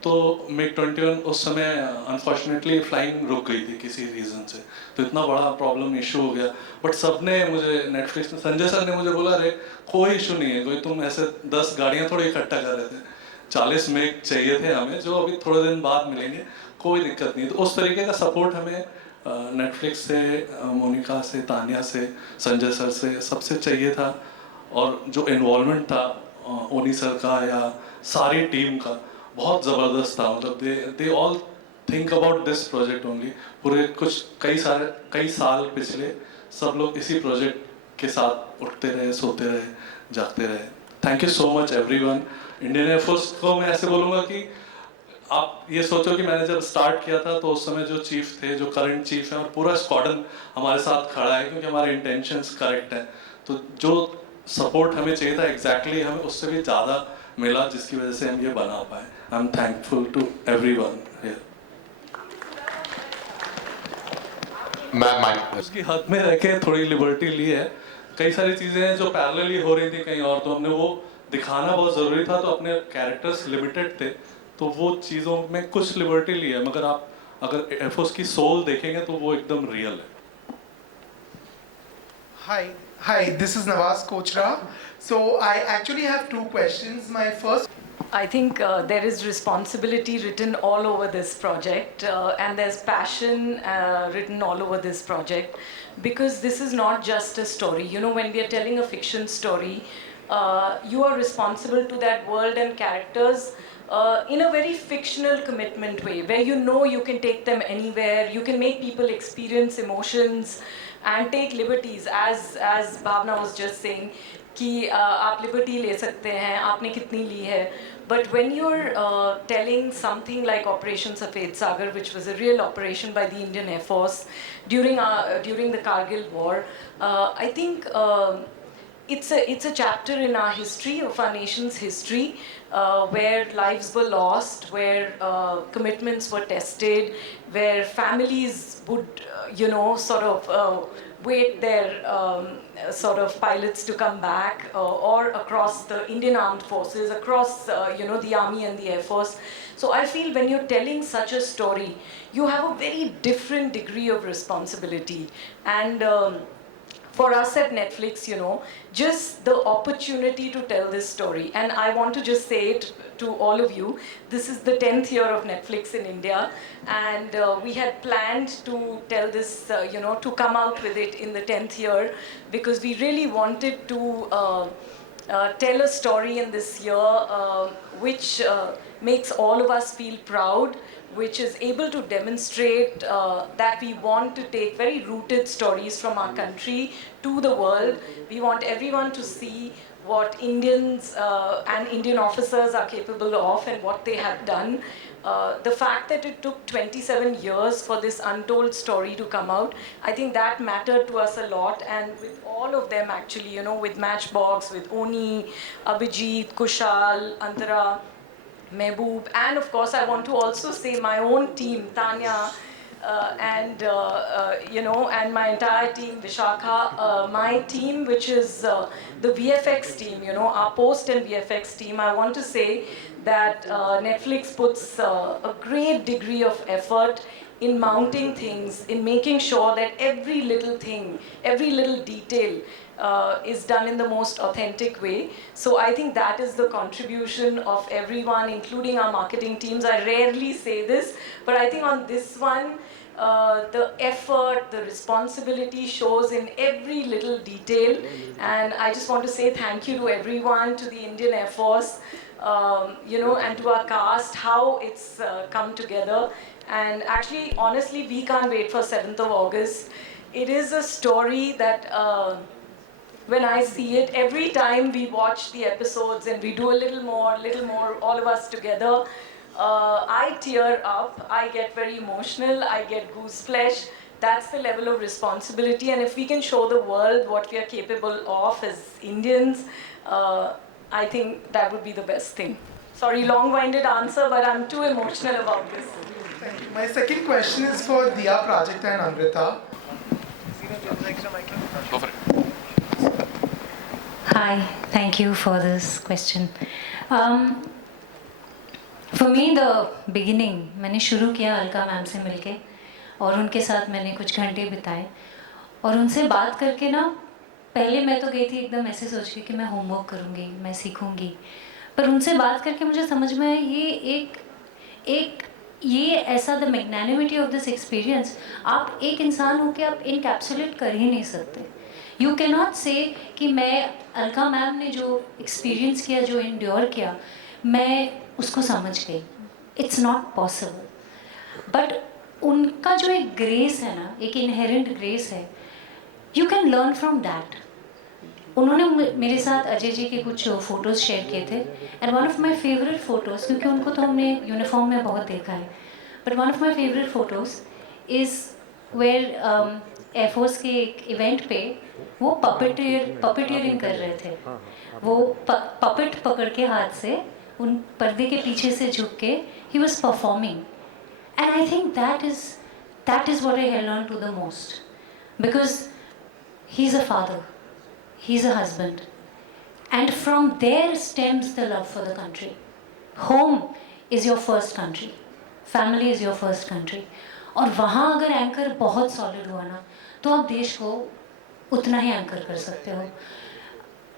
तो MiG 21 उस समय अनफॉर्चुनेटली फ्लाइंग रुक गई थी किसी रीज़न से, तो इतना बड़ा प्रॉब्लम इशू हो गया। बट सबने मुझे नेटफ्लिक्स में संजय सर ने मुझे बोला, अरे कोई इशू नहीं है, कोई तुम ऐसे 10 गाड़ियाँ थोड़ी इकट्ठा कर रहे थे, 40 MiG चाहिए थे हमें, जो अभी थोड़े दिन बाद मिलेंगे, कोई दिक्कत नहीं। तो उस तरीके का सपोर्ट हमें नेटफ्लिक्स से, मोनिका से, तानिया से, संजय सर से, सबसे चाहिए था। और जो इन्वॉल्वमेंट था ओनी सर का या सारी टीम का, बहुत ज़बरदस्त था। मतलब they all think about this project only. पूरे कई साल पिछले सब लोग इसी प्रोजेक्ट के साथ उठते रहे, सोते रहे, जागते रहे। Thank you so much everyone. Indian air force को मैं ऐसे बोलूँगा कि आप ये सोचो कि मैंने जब स्टार्ट किया था, तो उस समय जो चीफ थे, जो करंट चीफ हैं, और पूरा स्क्वाड्रन हमारे साथ खड़ा है, क्योंकि हमारे इंटेंशंस करेक्ट हैं। तो जो सपोर्ट हमें चाहिए था एग्जैक्टली हमें उससे भी ज़्यादा मिला, जिसकी वजह से हम ये बना पाए। I am thankful to everyone here. उसकी हद में रह के थोड़ी लिबर्टी ली है। कई सारी चीज़ें हैं जो पैरेलली हो रही थी कहीं और, तो हमने वो दिखाना बहुत ज़रूरी था। तो अपने कैरेक्टर्स लिमिटेड थे, तो वो चीज़ों में कुछ लिबर्टी ली है, मगर आप अगर एयरफोर्स की सोल देखेंगे तो वो एकदम रियल है। Hi, this is Nawaz Kochra. So I actually have two questions. My first, I think there is responsibility written all over this project, and there's passion written all over this project, because this is not just a story. You know, when we are telling a fiction story, you are responsible to that world and characters in a very fictional commitment way, where you know you can take them anywhere, you can make people experience emotions and take liberties, as Bhavna was just saying, कि आप liberty ले सकते हैं, आपने कितनी ली है। But when you're telling something like Operation Safed Sagar, which was a real operation by the Indian Air Force during the Kargil War, I think it's a chapter in our history, of our nation's history, where lives were lost, where commitments were tested, where families would, sort of wait their sort of pilots to come back, or across the Indian Armed Forces, across the Army and the Air Force. So I feel when you're telling such a story, you have a very different degree of responsibility. And for us at Netflix, just the opportunity to tell this story. And I want to just say it to all of you, this is the 10th year of Netflix in India, and we had planned to tell this, to come out with it in the 10th year, because we really wanted to tell a story in this year which makes all of us feel proud, which is able to demonstrate that we want to take very rooted stories from our country to the world. We want everyone to see what Indians and Indian officers are capable of and what they have done. The fact that it took 27 years for this untold story to come out, I think that mattered to us a lot. And with all of them actually, with Matchbox, with Oni, Abhijit, Kushal, Antara, Mehboob, and of course I want to also say my own team, Tanya, and and my entire team, Vishakha, my team, which is the VFX team, our post and VFX team. I want to say that Netflix puts a great degree of effort in mounting things, in making sure that every little thing, every little detail is done in the most authentic way. So I think that is the contribution of everyone, including our marketing teams. I rarely say this, but I think on this one, the effort, the responsibility shows in every little detail. And I just want to say thank you to everyone, to the Indian Air Force, and to our cast, how it's come together. And actually, honestly, we can't wait for 7th of August. It is a story that when I see it. Every time we watch the episodes and we do a little more, all of us together, I tear up, I get very emotional, I get goose flesh. That's the level of responsibility, and if we can show the world what we are capable of as Indians, I think that would be the best thing. Sorry, long-winded answer, but I'm too emotional about this. Thank you. My second question is for Diya, Prajakta and Amrita. Go for it. Hi, thank you for this question. For me, the beginning, मैंने शुरू किया Alka ma'am से मिलके और उनके साथ मैंने कुछ घंटे बिताए और उनसे बात करके ना पहले मैं तो गई थी एकदम ऐसे सोच के कि मैं होमवर्क करूँगी, मैं सीखूँगी, पर उनसे बात करके मुझे समझ में आया ये ऐसा the magnanimity of this experience आप एक इंसान हो के आप इनकैप्सुलेट कर ही नहीं सकते. यू कैन नॉट से कि मैं अलका मैम ने जो एक्सपीरियंस किया, जो इंड्योर किया, मैं उसको समझ गई. It's not possible. बट उनका जो एक ग्रेस है ना, एक इनहेरेंट ग्रेस है, you can learn from that. उन्होंने मेरे साथ अजय जी के कुछ फ़ोटोज़ शेयर किए थे and one of my favourite photos, क्योंकि उनको तो हमने यूनिफॉर्म में बहुत देखा है, but one of my favourite photos is where air force के एक इवेंट पे वो पपेटियरिंग कर रहे थे. वो पपेट पकड़ के हाथ से उन पर्दे के पीछे से झुक के ही was performing. And I think that is what I have learn to the most, because he is a father, he's a husband, and from there stems the love for the country. Home is your first country, family is your first country. और वहाँ अगर anchor बहुत solid हुआ ना तो आप देश को उतना ही एंकर कर सकते हो.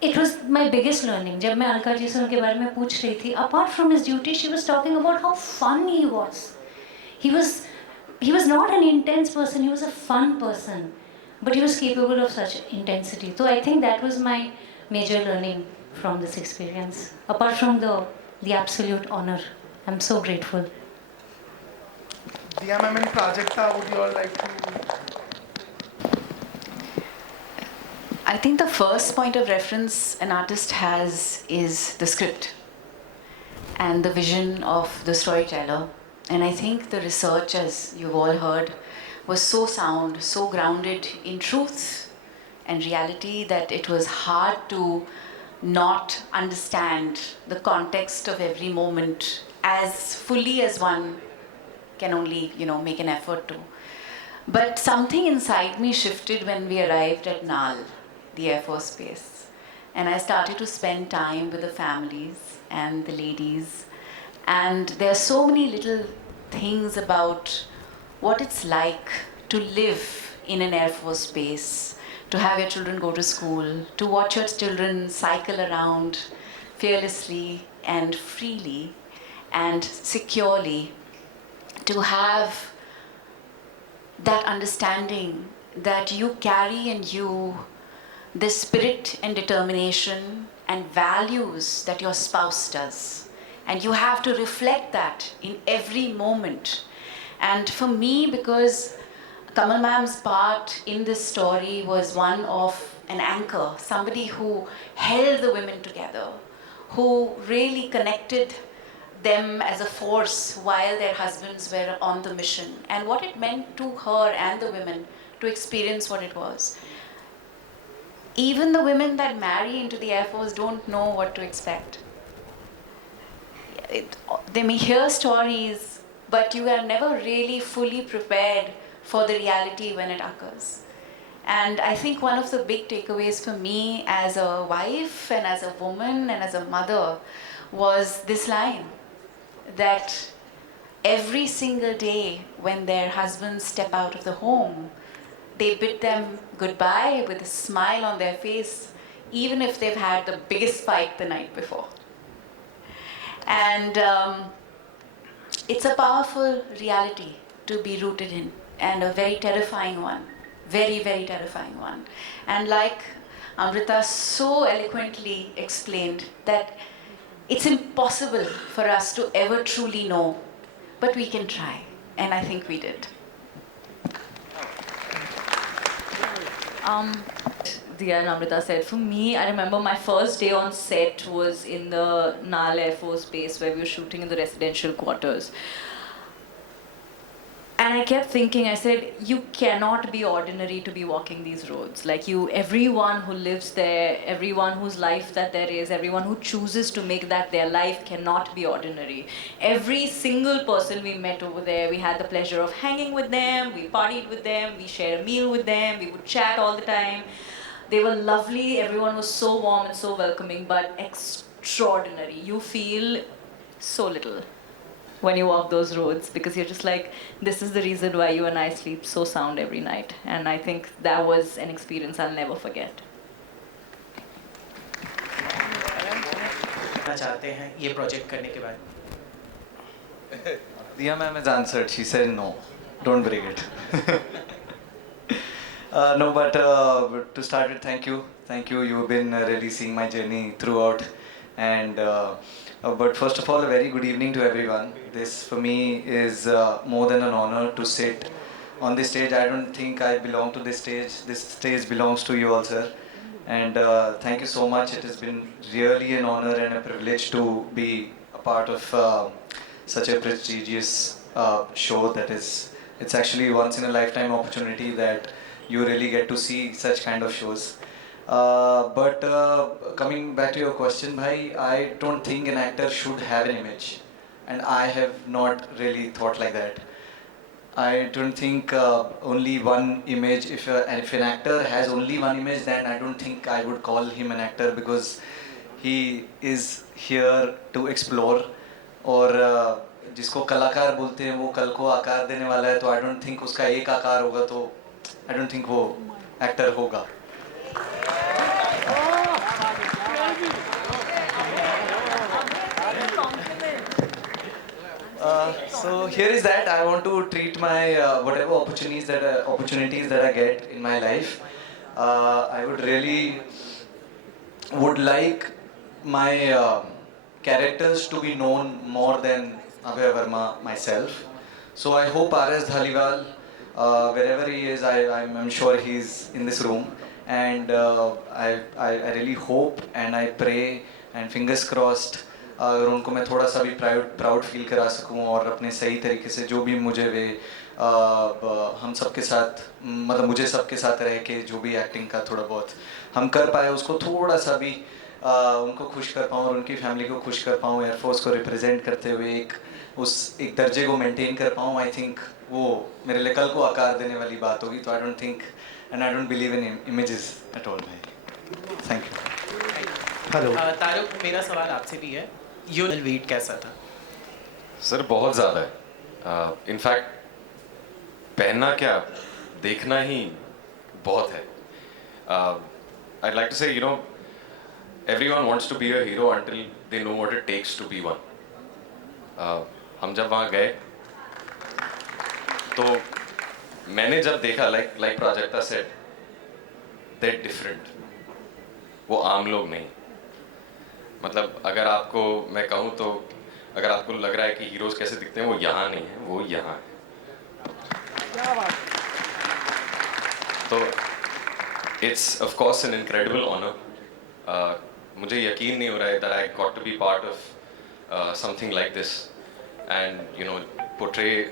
It was my biggest learning. जब मैं अलका जी से उनके बारे में पूछ रही थी, apart from his duty, she was talking about how fun he was. He was not an intense person, he was a fun person. But he was capable of such intensity. So I think that was my major learning from this experience. Apart from the absolute honor, I'm so grateful. Diya ma'am and Prajakta, would you all like to? I think the first point of reference an artist has is the script and the vision of the storyteller. And I think the research, as you've all heard, was so sound, so grounded in truth and reality that it was hard to not understand the context of every moment as fully as one can only, make an effort to. But something inside me shifted when we arrived at Nal, the Air Force Base. And I started to spend time with the families and the ladies. And there are so many little things about what it's like to live in an Air Force base, to have your children go to school, to watch your children cycle around fearlessly and freely and securely, to have that understanding that you carry in you the spirit and determination and values that your spouse does. And you have to reflect that in every moment. And for me, because Kamal ma'am's part in this story was one of an anchor, somebody who held the women together, who really connected them as a force while their husbands were on the mission, and what it meant to her and the women to experience what it was. Even the women that marry into the Air Force don't know what to expect. They may hear stories, but you are never really fully prepared for the reality when it occurs. And I think one of the big takeaways for me as a wife and as a woman and as a mother was this line, that every single day when their husbands step out of the home, they bid them goodbye with a smile on their face, even if they've had the biggest fight the night before. And it's a powerful reality to be rooted in, and a very terrifying one, very, very terrifying one. And like Amrita so eloquently explained, that it's impossible for us to ever truly know, but we can try, and I think we did. Diya and Amrita said, for me, I remember my first day on set was in the Nal Air Force Base where we were shooting in the residential quarters. And I kept thinking, I said, you cannot be ordinary to be walking these roads. Like everyone who lives there, everyone whose life that there is, everyone who chooses to make that their life cannot be ordinary. Every single person we met over there, we had the pleasure of hanging with them, we partied with them, we shared a meal with them, we would chat all the time. They were lovely, everyone was so warm and so welcoming, but extraordinary. You feel so little when you walk those roads, because you're just like, this is the reason why you and I sleep so sound every night. And I think that was an experience I'll never forget. चाहते हैं ये project करने के बाद? Diya ma'am has answered. She said no, don't bring it. No, but to start with, thank you. You've been really seeing my journey throughout, and but first of all, a very good evening to everyone. This for me is more than an honor to sit on this stage. I don't think I belong to this stage. This stage belongs to you all, sir. And thank you so much. It has been really an honor and a privilege to be a part of such a prestigious show that is, it's actually once in a lifetime opportunity that you really get to see such kind of shows. But coming back to your question, bhai, I don't think an actor should have an image, and I have not really thought like that. I don't think only one image, if an actor has only one image, then I don't think I would call him an actor, because he is here to explore. और जिसको कलाकार बोलते हैं वो कल को आकार देने वाला है, तो I don't think उसका एक आकार होगा, तो I don't think वो actor होगा. So here is that I want to treat my whatever opportunities that I get in my life. I would like my characters to be known more than Abhay Verma myself. So I hope R.S. Dhaliwal, wherever he is, I'm sure he's in this room, and I really hope and I pray and fingers crossed अगर उनको मैं थोड़ा सा भी proud feel करा सकूं और अपने सही तरीके से जो भी मुझे वे हम सबके साथ, मतलब मुझे सबके साथ रह के जो भी एक्टिंग का थोड़ा बहुत हम कर पाए, उसको थोड़ा सा भी उनको खुश कर पाऊँ और उनकी फैमिली को खुश कर पाऊँ, एयरफोर्स को रिप्रेजेंट करते हुए एक दर्जे को मेंटेन कर पाऊँ, आई थिंक वो मेरे लिए कल को आकार देने वाली बात होगी. तो I don't think and I don't believe in images at all भाई. Thank you. हेलो तारुक, मेरा सवाल आपसे भी है. यूनिल वेट कैसा था? सर बहुत ज़्यादा है. इनफैक्ट पहनना क्या, देखना ही बहुत है. I'd like to say, you know, everyone wants to be a hero until they know what it takes to be one. हम जब वहाँ गए तो मैंने जब देखा like Prajakta said, they're different. वो आम लोग नहीं. मतलब अगर आपको मैं कहूँ तो अगर आपको लग रहा है कि हीरोज कैसे दिखते हैं, वो यहाँ नहीं है, वो यहाँ है. तो it's of course an incredible honor. मुझे यकीन नहीं हो रहा है that I got to be part of something like this and, you know, portray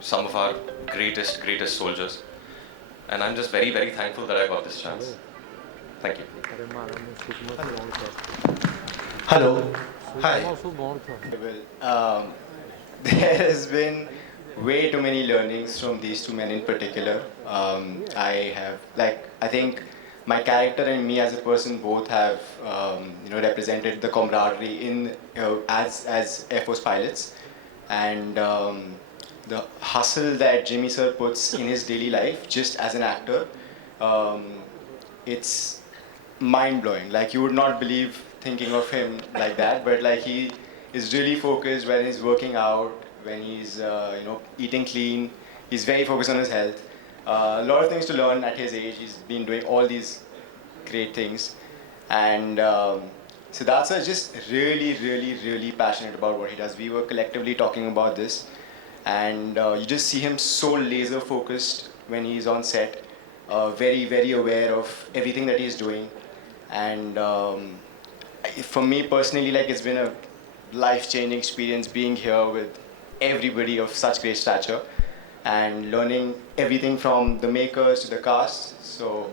some of our greatest soldiers. And I'm just very, very thankful that I got this chance. Thank you. Hello. Hi. There has been way too many learnings from these two men in particular. I think my character and me as a person both have, represented the camaraderie in, as Air Force pilots, and the hustle that Jimmy sir puts in his daily life just as an actor. It's mind-blowing. Like, you would not believe thinking of him like that, but like he is really focused when he's working out, when he's eating clean. He's very focused on his health. A lot of things to learn at his age. He's been doing all these great things, and Siddharth is just really passionate about what he does. We were collectively talking about this, and you just see him so laser focused when he's on set. very, very aware of everything that he's doing. And for me personally, like it's been a life-changing experience being here with everybody of such great stature and learning everything from the makers to the cast. So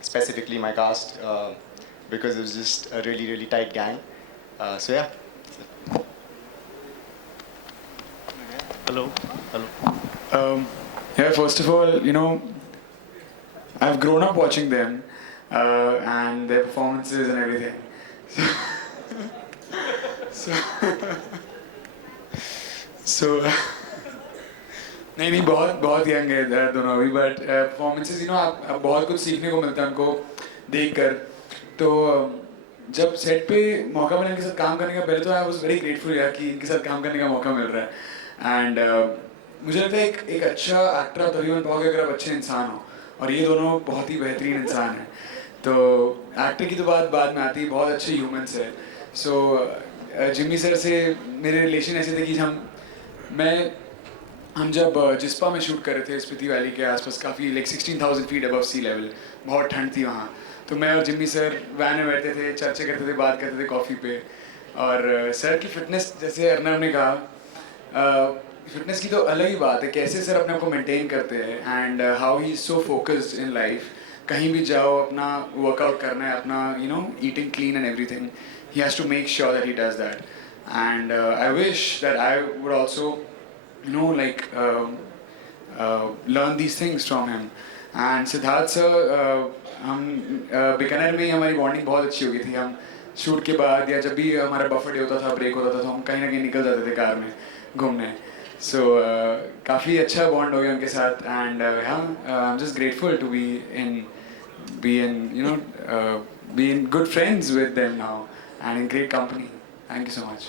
specifically my cast, because it was just a really, really tight gang. So yeah. Hello. Yeah, first of all, you know, I've grown up watching them and their performances and everything. So नहीं बहुत young है दोनों अभी, but performances you know आप बहुत कुछ सीखने को मिलता है उनको देखकर. तो जब सेट पे मौका मिला इनके साथ काम करने का, पहले तो आई वाज वेरी ग्रेटफुल यार कि इनके साथ काम करने का मौका मिल रहा है. एंड मुझे लगता है एक अच्छा एक्टर आप तभी बन पाओगे अगर आप अच्छे इंसान हो, और ये दोनों बहुत ही बेहतरीन इंसान हैं. तो एक्टर की तो बात बाद में आती है, बहुत अच्छे ह्यूमंस है. सो जिम्मी सर से मेरे रिलेशन ऐसे थे कि हम जब जिस्पा में शूट कर रहे थे स्पीति वैली के आसपास, काफ़ी like 16,000 feet above sea level, बहुत ठंड थी वहाँ. तो मैं और जिम्मी सर वैन में बैठते थे, चर्चा करते थे, बात करते थे कॉफ़ी पे. और सर की फिटनेस, जैसे अर्नब ने कहा, फिटनेस की तो अलग ही बात है, कैसे सर अपने आप को मेंटेन करते हैं and how he is so focused in life. कहीं भी जाओ अपना वर्कआउट करना है, अपना you know eating clean and everything. He has to make sure that he does that. And I wish that I would also you know, like learn these things from him. And Siddharth sir, हम बीकानेर में ही हमारी bonding बहुत अच्छी हो गई थी. हम shoot के बाद या जब भी हमारा बफर डे होता था, ब्रेक होता था, तो हम कहीं ना कहीं निकल जाते थे कार में घूमने. सो काफ़ी अच्छा बॉन्ड हो गया उनके साथ. एंड हाँ, I am just grateful to be in good friends with them now and in great company. Thank you so much.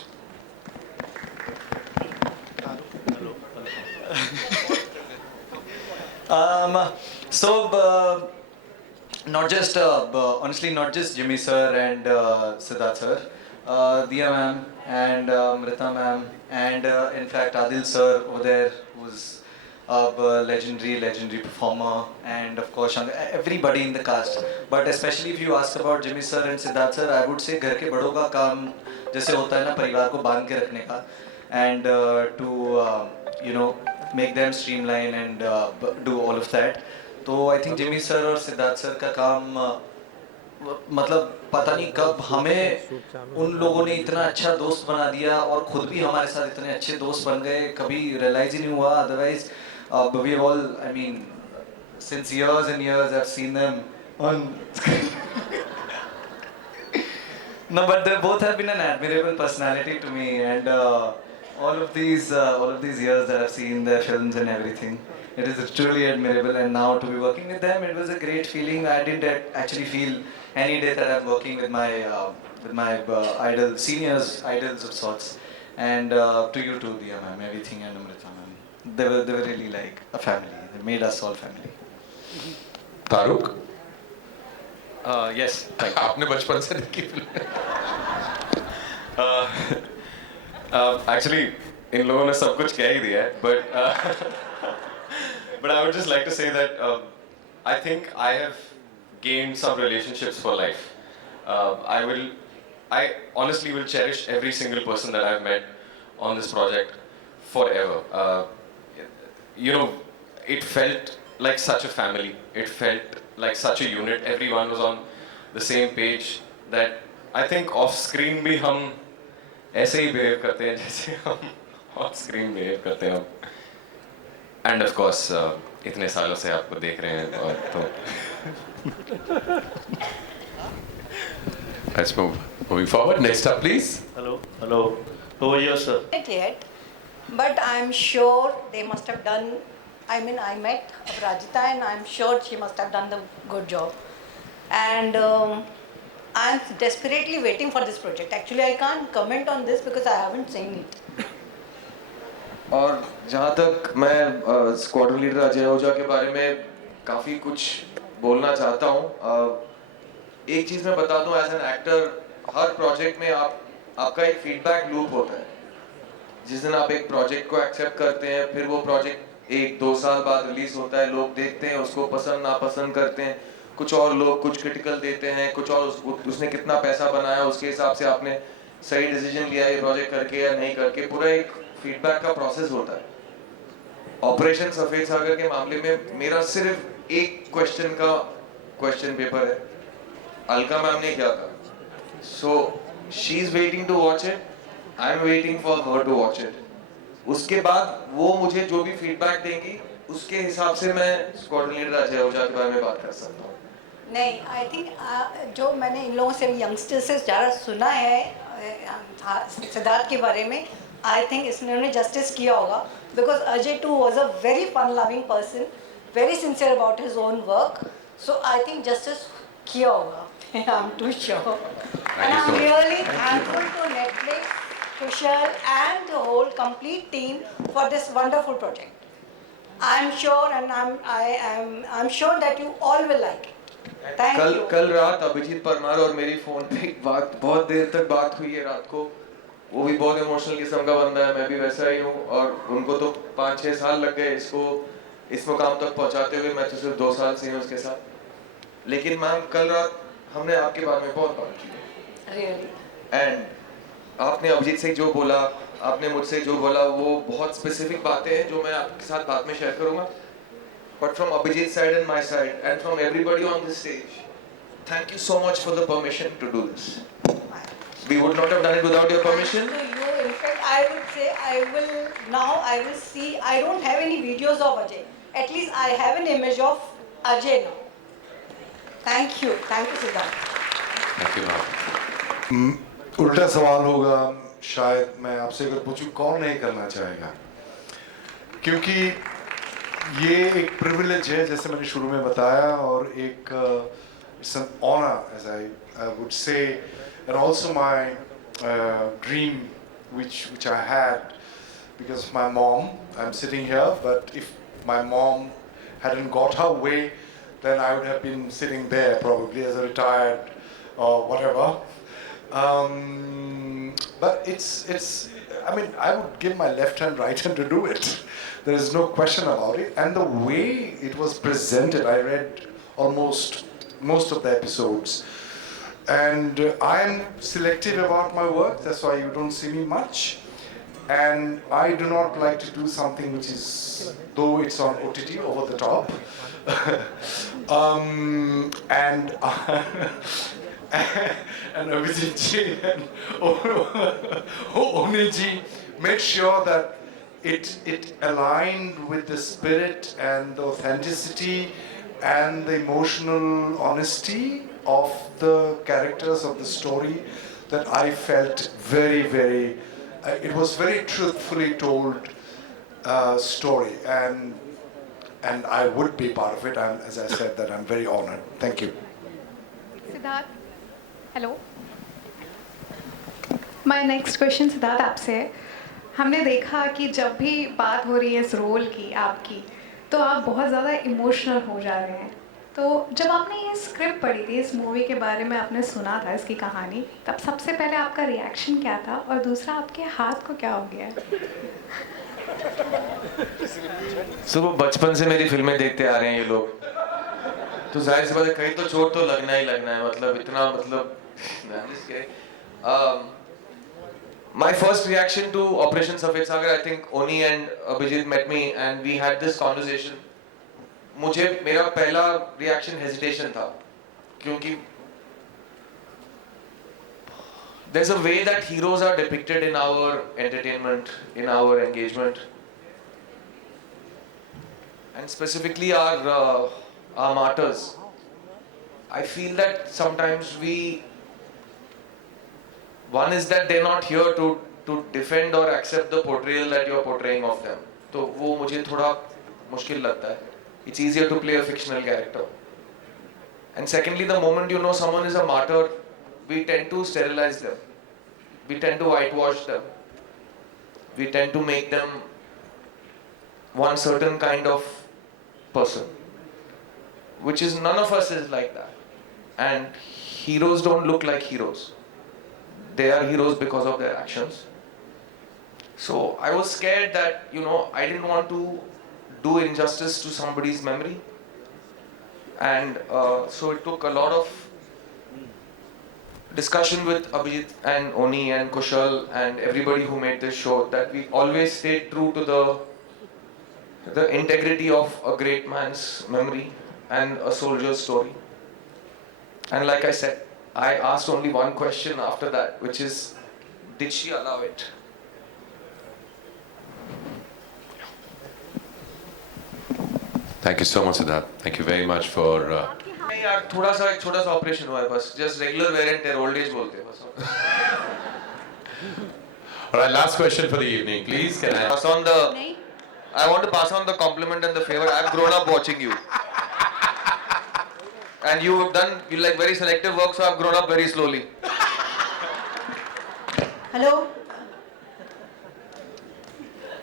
Not just honestly, not just Jimmy sir and Siddharth sir, Diya ma'am and Amrita ma'am and in fact Adil sir over there, who's a legendary performer, and of course everybody in the cast. But especially if you ask about Jimmy sir and Siddharth sir, I would say घर के बड़ों का काम जैसे होता है ना, परिवार को बांध के रखने का, and to you know, make them streamline and do all of that. तो I think Jimmy sir और सिद्धार्थ सर का काम, मतलब पता नहीं कब हमें उन लोगों ने इतना अच्छा दोस्त बना दिया, और खुद भी हमारे साथ इतने अच्छे दोस्त बन गए, कभी रियलाइज ही नहीं हुआ. Otherwise we all, I mean, since years and years I've seen them on no, but they both have been an admirable personality to me, and all of these years that I've seen their films and everything, it is truly admirable. And now to be working with them, it was a great feeling. I didn't actually feel any day that I'm working with my idols, seniors, idols of sorts. And to you too, Diya ma'am, everything, and Amrita ma'am. They were really like a family. They made us all family. तारुक? Yes. आपने बचपन से देखी film? Actually, इन लोगों ने सब कुछ कह ही दिया है, but I would just like to say that I think I have gained some relationships for life. I honestly will cherish every single person that I've met on this project forever. You know, it felt like such a family. It felt like such a unit. Everyone was on the same page. That I think off screen भी हम ऐसे ही behave करते हैं जैसे हम on screen behave करते हैं. And of course, इतने सालों से आपको देख रहे हैं, और तो let's moving forward. Next up, please. Hello. Who are you, sir? Not yet, but I'm sure they must have done. I mean, I met Rajita, and I'm sure she must have done the good job. And I'm desperately waiting for this project. Actually, I can't comment on this because I haven't seen it. और जहाँ तक मैं squadron leader Ajay ओझा के बारे में काफ़ी कुछ बोलना चाहता हूँ. एक चीज़ मैं बता दूँ, एज एन एक्टर हर प्रोजेक्ट में आपका एक फीडबैक लूप होता है. जिस दिन आप एक प्रोजेक्ट को एक्सेप्ट करते हैं, फिर वो प्रोजेक्ट 1-2 साल बाद रिलीज होता है, लोग देखते हैं उसको, पसंद नापसंद करते हैं, कुछ और लोग कुछ क्रिटिकल देते हैं, कुछ और उसने कितना पैसा बनाया उसके हिसाब से आपने सही डिसीजन लिया ये प्रोजेक्ट करके या नहीं करके, पूरा एक फीडबैक का प्रोसेस होता है। ऑपरेशन सफेद सागर के मामले में मेरा सिर्फ एक क्वेश्चन का क्वेश्चन पेपर है, अलका मैम ने क्या कहा, so she is waiting to watch it, I am waiting for her to watch it. उसके बाद वो मुझे जो भी फीडबैक देंगी उसके हिसाब से मैं स्क्वाड लीडर अजय ओझा के बारे में बात कर सकता हूँ। नहीं, आई थिंक जो मैंने इन लोगों से यंगस्टर से ज़्यादा सुना है सिद्धार्थ के बारे में, आई थिंक इसने जस्टिस किया होगा, because Ajay too was a very fun loving person, very sincere about his own work, so I think justice किया होगा, I am too sure, and I am really thankful to Netflix, Kushal and the whole complete team for this wonderful project. I am sure and I'm sure that you all will like it. Thank you. कल रात अभिजीत परमार और मेरी phone पे एक बात, बहुत देर तक बात हुई है रात को, वो भी बहुत इमोशनल किस्म का बंदा है, मैं भी वैसा ही हूँ, और उनको तो 5-6 साल लग गए इसको इस मुकाम तक पहुँचाते हुए, मैं तो सिर्फ 2 साल से हूँ उसके साथ। लेकिन मैम कल रात हमने आपके बारे में बहुत बात की, Really? एंड आपने अभिजीत से जो बोला, आपने मुझसे जो बोला, वो बहुत स्पेसिफिक बातें हैं जो मैं आपके साथ बाद में शेयर करूंगा, but from Abhijeet side and my side and from everybody on this stage, thank you so much for the permission to do this. We would not have done it without your permission. To you, in fact, I would say I will see. I don't have any videos of Ajay. At least I have an image of Ajay now. Thank you, Siddharth. Thank you, ma'am. उल्टा सवाल होगा शायद मैं आपसे अगर पूछूं, कौन नहीं करना चाहेगा, क्योंकि ये एक प्रिविलेज है जैसे मैंने शुरू में बताया, और एक it's an honour as I would say, and also my dream which I had because of my mom. I'm sitting here, but if my mom hadn't got her way, then I would have been sitting there probably as a retired or whatever. But it's I mean, I would give my left hand, right hand to do it. There is no question about it. And the way it was presented, I read almost most of the episodes. And I'm selective about my work, that's why you don't see me much. And I do not like to do something which is, though it's on OTT, over the top. And and Abhijit ji and Oni ji made sure that it aligned with the spirit and the authenticity and the emotional honesty of the characters of the story, that I felt very, very, it was very truthfully told story, and I would be part of it, and as I said that I'm very honored. Thank you. Siddharth, hello, my next question Siddharth आपसे है। हमने देखा कि जब भी बात हो रही है इस रोल की आपकी, तो आप बहुत ज़्यादा इमोशनल हो जा रहे हैं। तो जब आपने ये स्क्रिप्ट पढ़ी थी, इस मूवी के बारे में आपने सुना था इसकी कहानी, तब सबसे पहले आपका रिएक्शन क्या था, और दूसरा आपके हाथ को क्या हो गया? वो बचपन से मेरी फिल्में देखते आ रहे हैं ये लोग, तो जाहिर सी बात है कहीं तो चोट तो लगना ही लगना है, मतलब इतना, मतलब my first reaction to Operation Safed Sagar, I think Oni and Abhijit met me and we had this conversation. मुझे मेरा पहला reaction hesitation था, क्योंकि there's a way that heroes are depicted in our entertainment, in our engagement, and specifically our martyrs. I feel that sometimes one is that they're not here to defend or accept the portrayal that you're portraying of them. तो वो मुझे थोड़ा मुश्किल लगता है. It's easier to play a fictional character. And secondly, the moment you know someone is a martyr, we tend to sterilize them. We tend to whitewash them. We tend to make them one certain kind of person, which is, none of us is like that. And heroes don't look like heroes. They are heroes because of their actions. So I was scared that, I didn't want to do injustice to somebody's memory. And so it took a lot of discussion with Abhijit and Oni and Kushal and everybody who made this show that we always stayed true to the integrity of a great man's memory and a soldier's story. And like I said, I asked only one question after that, which is, did she allow it? Thank you so much, Siddharth. Thank you very much for. नहीं यार थोड़ा सा एक छोटा सा operation हुआ है बस just regular wear and tear old age बोलते हैं बस. All right, last question for the evening, please. Can I pass on the? I want to pass on the compliment and the favor. I've grown up watching you, and you have done like very selective work, so I've grown up very slowly. Hello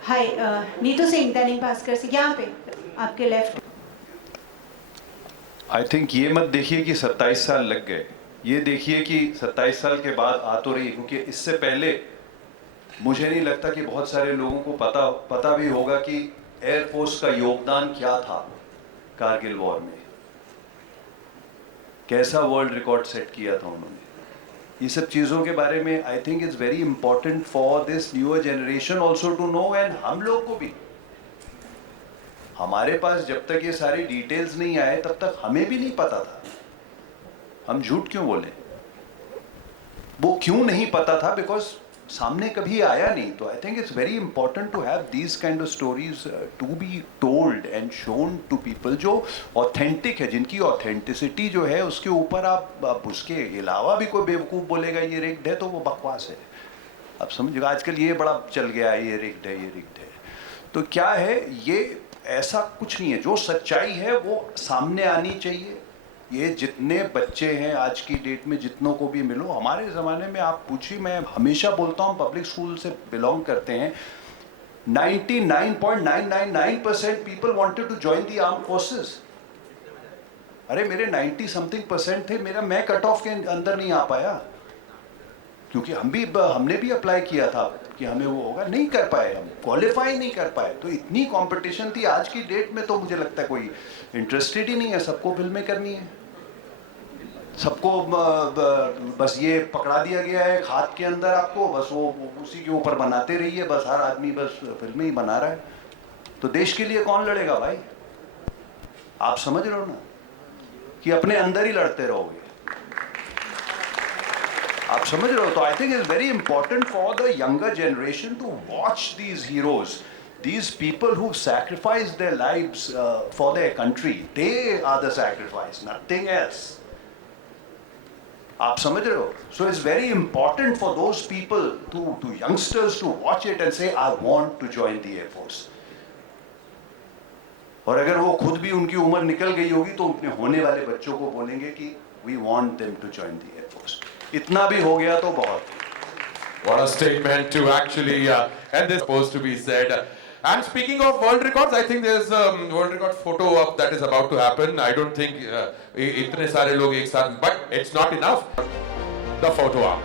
hi Neetu Singh Dainik Bhaskar से यहाँ पे आपके left. I think ये मत देखिए कि 27 साल लग गए, ये देखिए कि 27 साल के बाद आ तो रही, क्योंकि इससे पहले मुझे नहीं लगता कि बहुत सारे लोगों को पता भी होगा कि एयरफोर्स का योगदान क्या था कारगिल वॉर में, कैसा वर्ल्ड रिकॉर्ड सेट किया था उन्होंने. ये सब चीज़ों के बारे में I think it's very important for this newer generation also to know, and हम लोग को भी. हमारे पास जब तक ये सारी डिटेल्स नहीं आए तब तक हमें भी नहीं पता था. हम झूठ क्यों बोले, वो क्यों नहीं पता था, बिकॉज सामने कभी आया नहीं. तो I think it's very important to have these kind of stories to be told and shown to people जो ऑथेंटिक है, जिनकी ऑथेंटिसिटी जो है उसके ऊपर आप उसके अलावा भी कोई बेवकूफ़ बोलेगा ये रिग्ड है तो वो बकवास है. आप समझिएगा आजकल ये बड़ा चल गया है, ये रिग्ड है, ये रिग्ड है. तो क्या है, ये ऐसा कुछ नहीं है. जो सच्चाई है वो सामने आनी चाहिए. ये जितने बच्चे हैं आज की डेट में, जितनों को भी मिलो, हमारे ज़माने में आप पूछिए, मैं हमेशा बोलता हूँ पब्लिक स्कूल से बिलोंग करते हैं, 99.999% people wanted to join the arm forces. अरे मेरे 90 समथिंग % थे, मैं कट ऑफ के अंदर नहीं आ पाया, क्योंकि हमने भी अप्लाई किया था कि हमें वो होगा, नहीं कर पाए, हम क्वालिफाई नहीं कर पाए. तो इतनी कंपटीशन थी. आज की डेट में तो मुझे लगता है कोई इंटरेस्टेड ही नहीं है, सबको फिल्में करनी है, सबको बस ये पकड़ा दिया गया है हाथ के अंदर आपको, बस वो उसी के ऊपर बनाते रहिए, बस हर आदमी बस फिल्में ही बना रहा है. तो देश के लिए कौन लड़ेगा भाई? आप समझ रहे हो ना कि अपने अंदर ही लड़ते रहोगे. आप समझ रहे हो. तो I think it's very important for the younger generation to watch these heroes, these people who sacrificed their lives for their country. They are the sacrifice, nothing else. आप समझ रहे हो. So it's very important for those people, to youngsters, to watch it and say, I want to join the Air Force. और अगर वो खुद भी उनकी उम्र निकल गई होगी तो अपने होने वाले बच्चों को बोलेंगे कि we want them to join the Air Force. इतना भी हो गया तो बहुत. What a statement to actually end this supposed to be said. And speaking of world records, I think there's a world record photo op that is about to happen. I don't think itne sare log ek sath, but it's not enough. The photo op.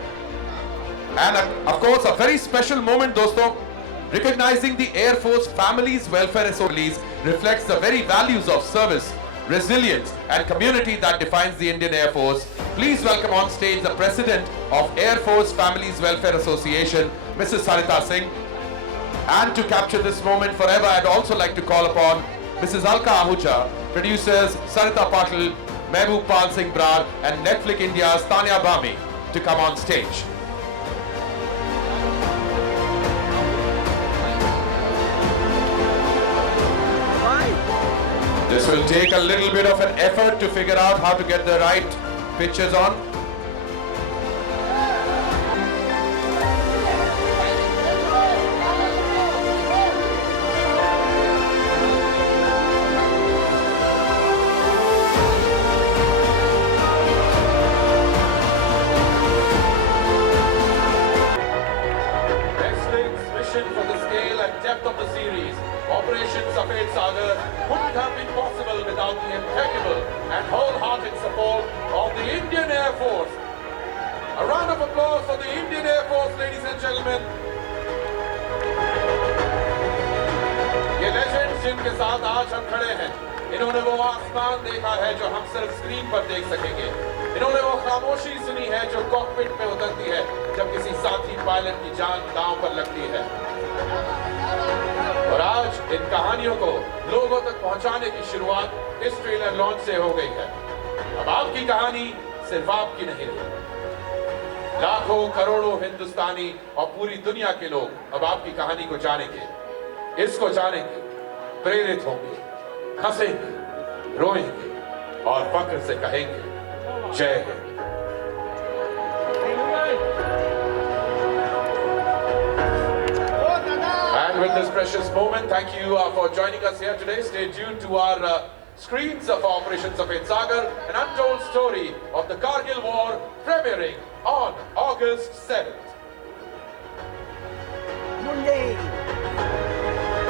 And of course, a very special moment, doston. Recognizing the Air Force Families Welfare Association reflects the very values of service, resilience, and community that defines the Indian Air Force. Please welcome on stage the President of Air Force Families Welfare Association, Mrs. Sarita Singh. And to capture this moment forever, I'd also like to call upon Mrs. Alka Ahuja, producers Sarita Patil, Mehboob Pal Singh Brar, and Netflix India's Tanya Bami to come on stage. This will take a little bit of an effort to figure out how to get the right pictures on. For the scale and depth of the series, Operation Safed Sagar wouldn't have been possible without the impeccable and wholehearted support of the Indian Air Force. A round of applause for the Indian Air Force, ladies and gentlemen. ये legends जिनके साथ आज हम खड़े हैं, इन्होंने वो आसमान देखा है जो हम सिर्फ स्क्रीन पर देख सकेंगे। इन्होंने वो खामोशी सुनी है जो कॉकपिट में उतरती है जब किसी साथी पायलट की जान दांव पर लगती है। और आज इन कहानियों को लोगों तक पहुंचाने की शुरुआत इस ट्रेलर लॉन्च से हो गई है। अब आपकी कहानी सिर्फ आपकी नहीं रही। लाखों करोड़ों हिंदुस्तानी और पूरी दुनिया के लोग अब आपकी कहानी को जानेंगे, इसको जानेंगे, प्रेरित होंगे, हंसेंगे, रोएंगे और फक्र से कहेंगे जय Hind. And with this precious moment, thank you for joining us here today. Stay tuned to our screens of Operation Safed Sagar, an untold story of the Kargil War, premiering on August 7th.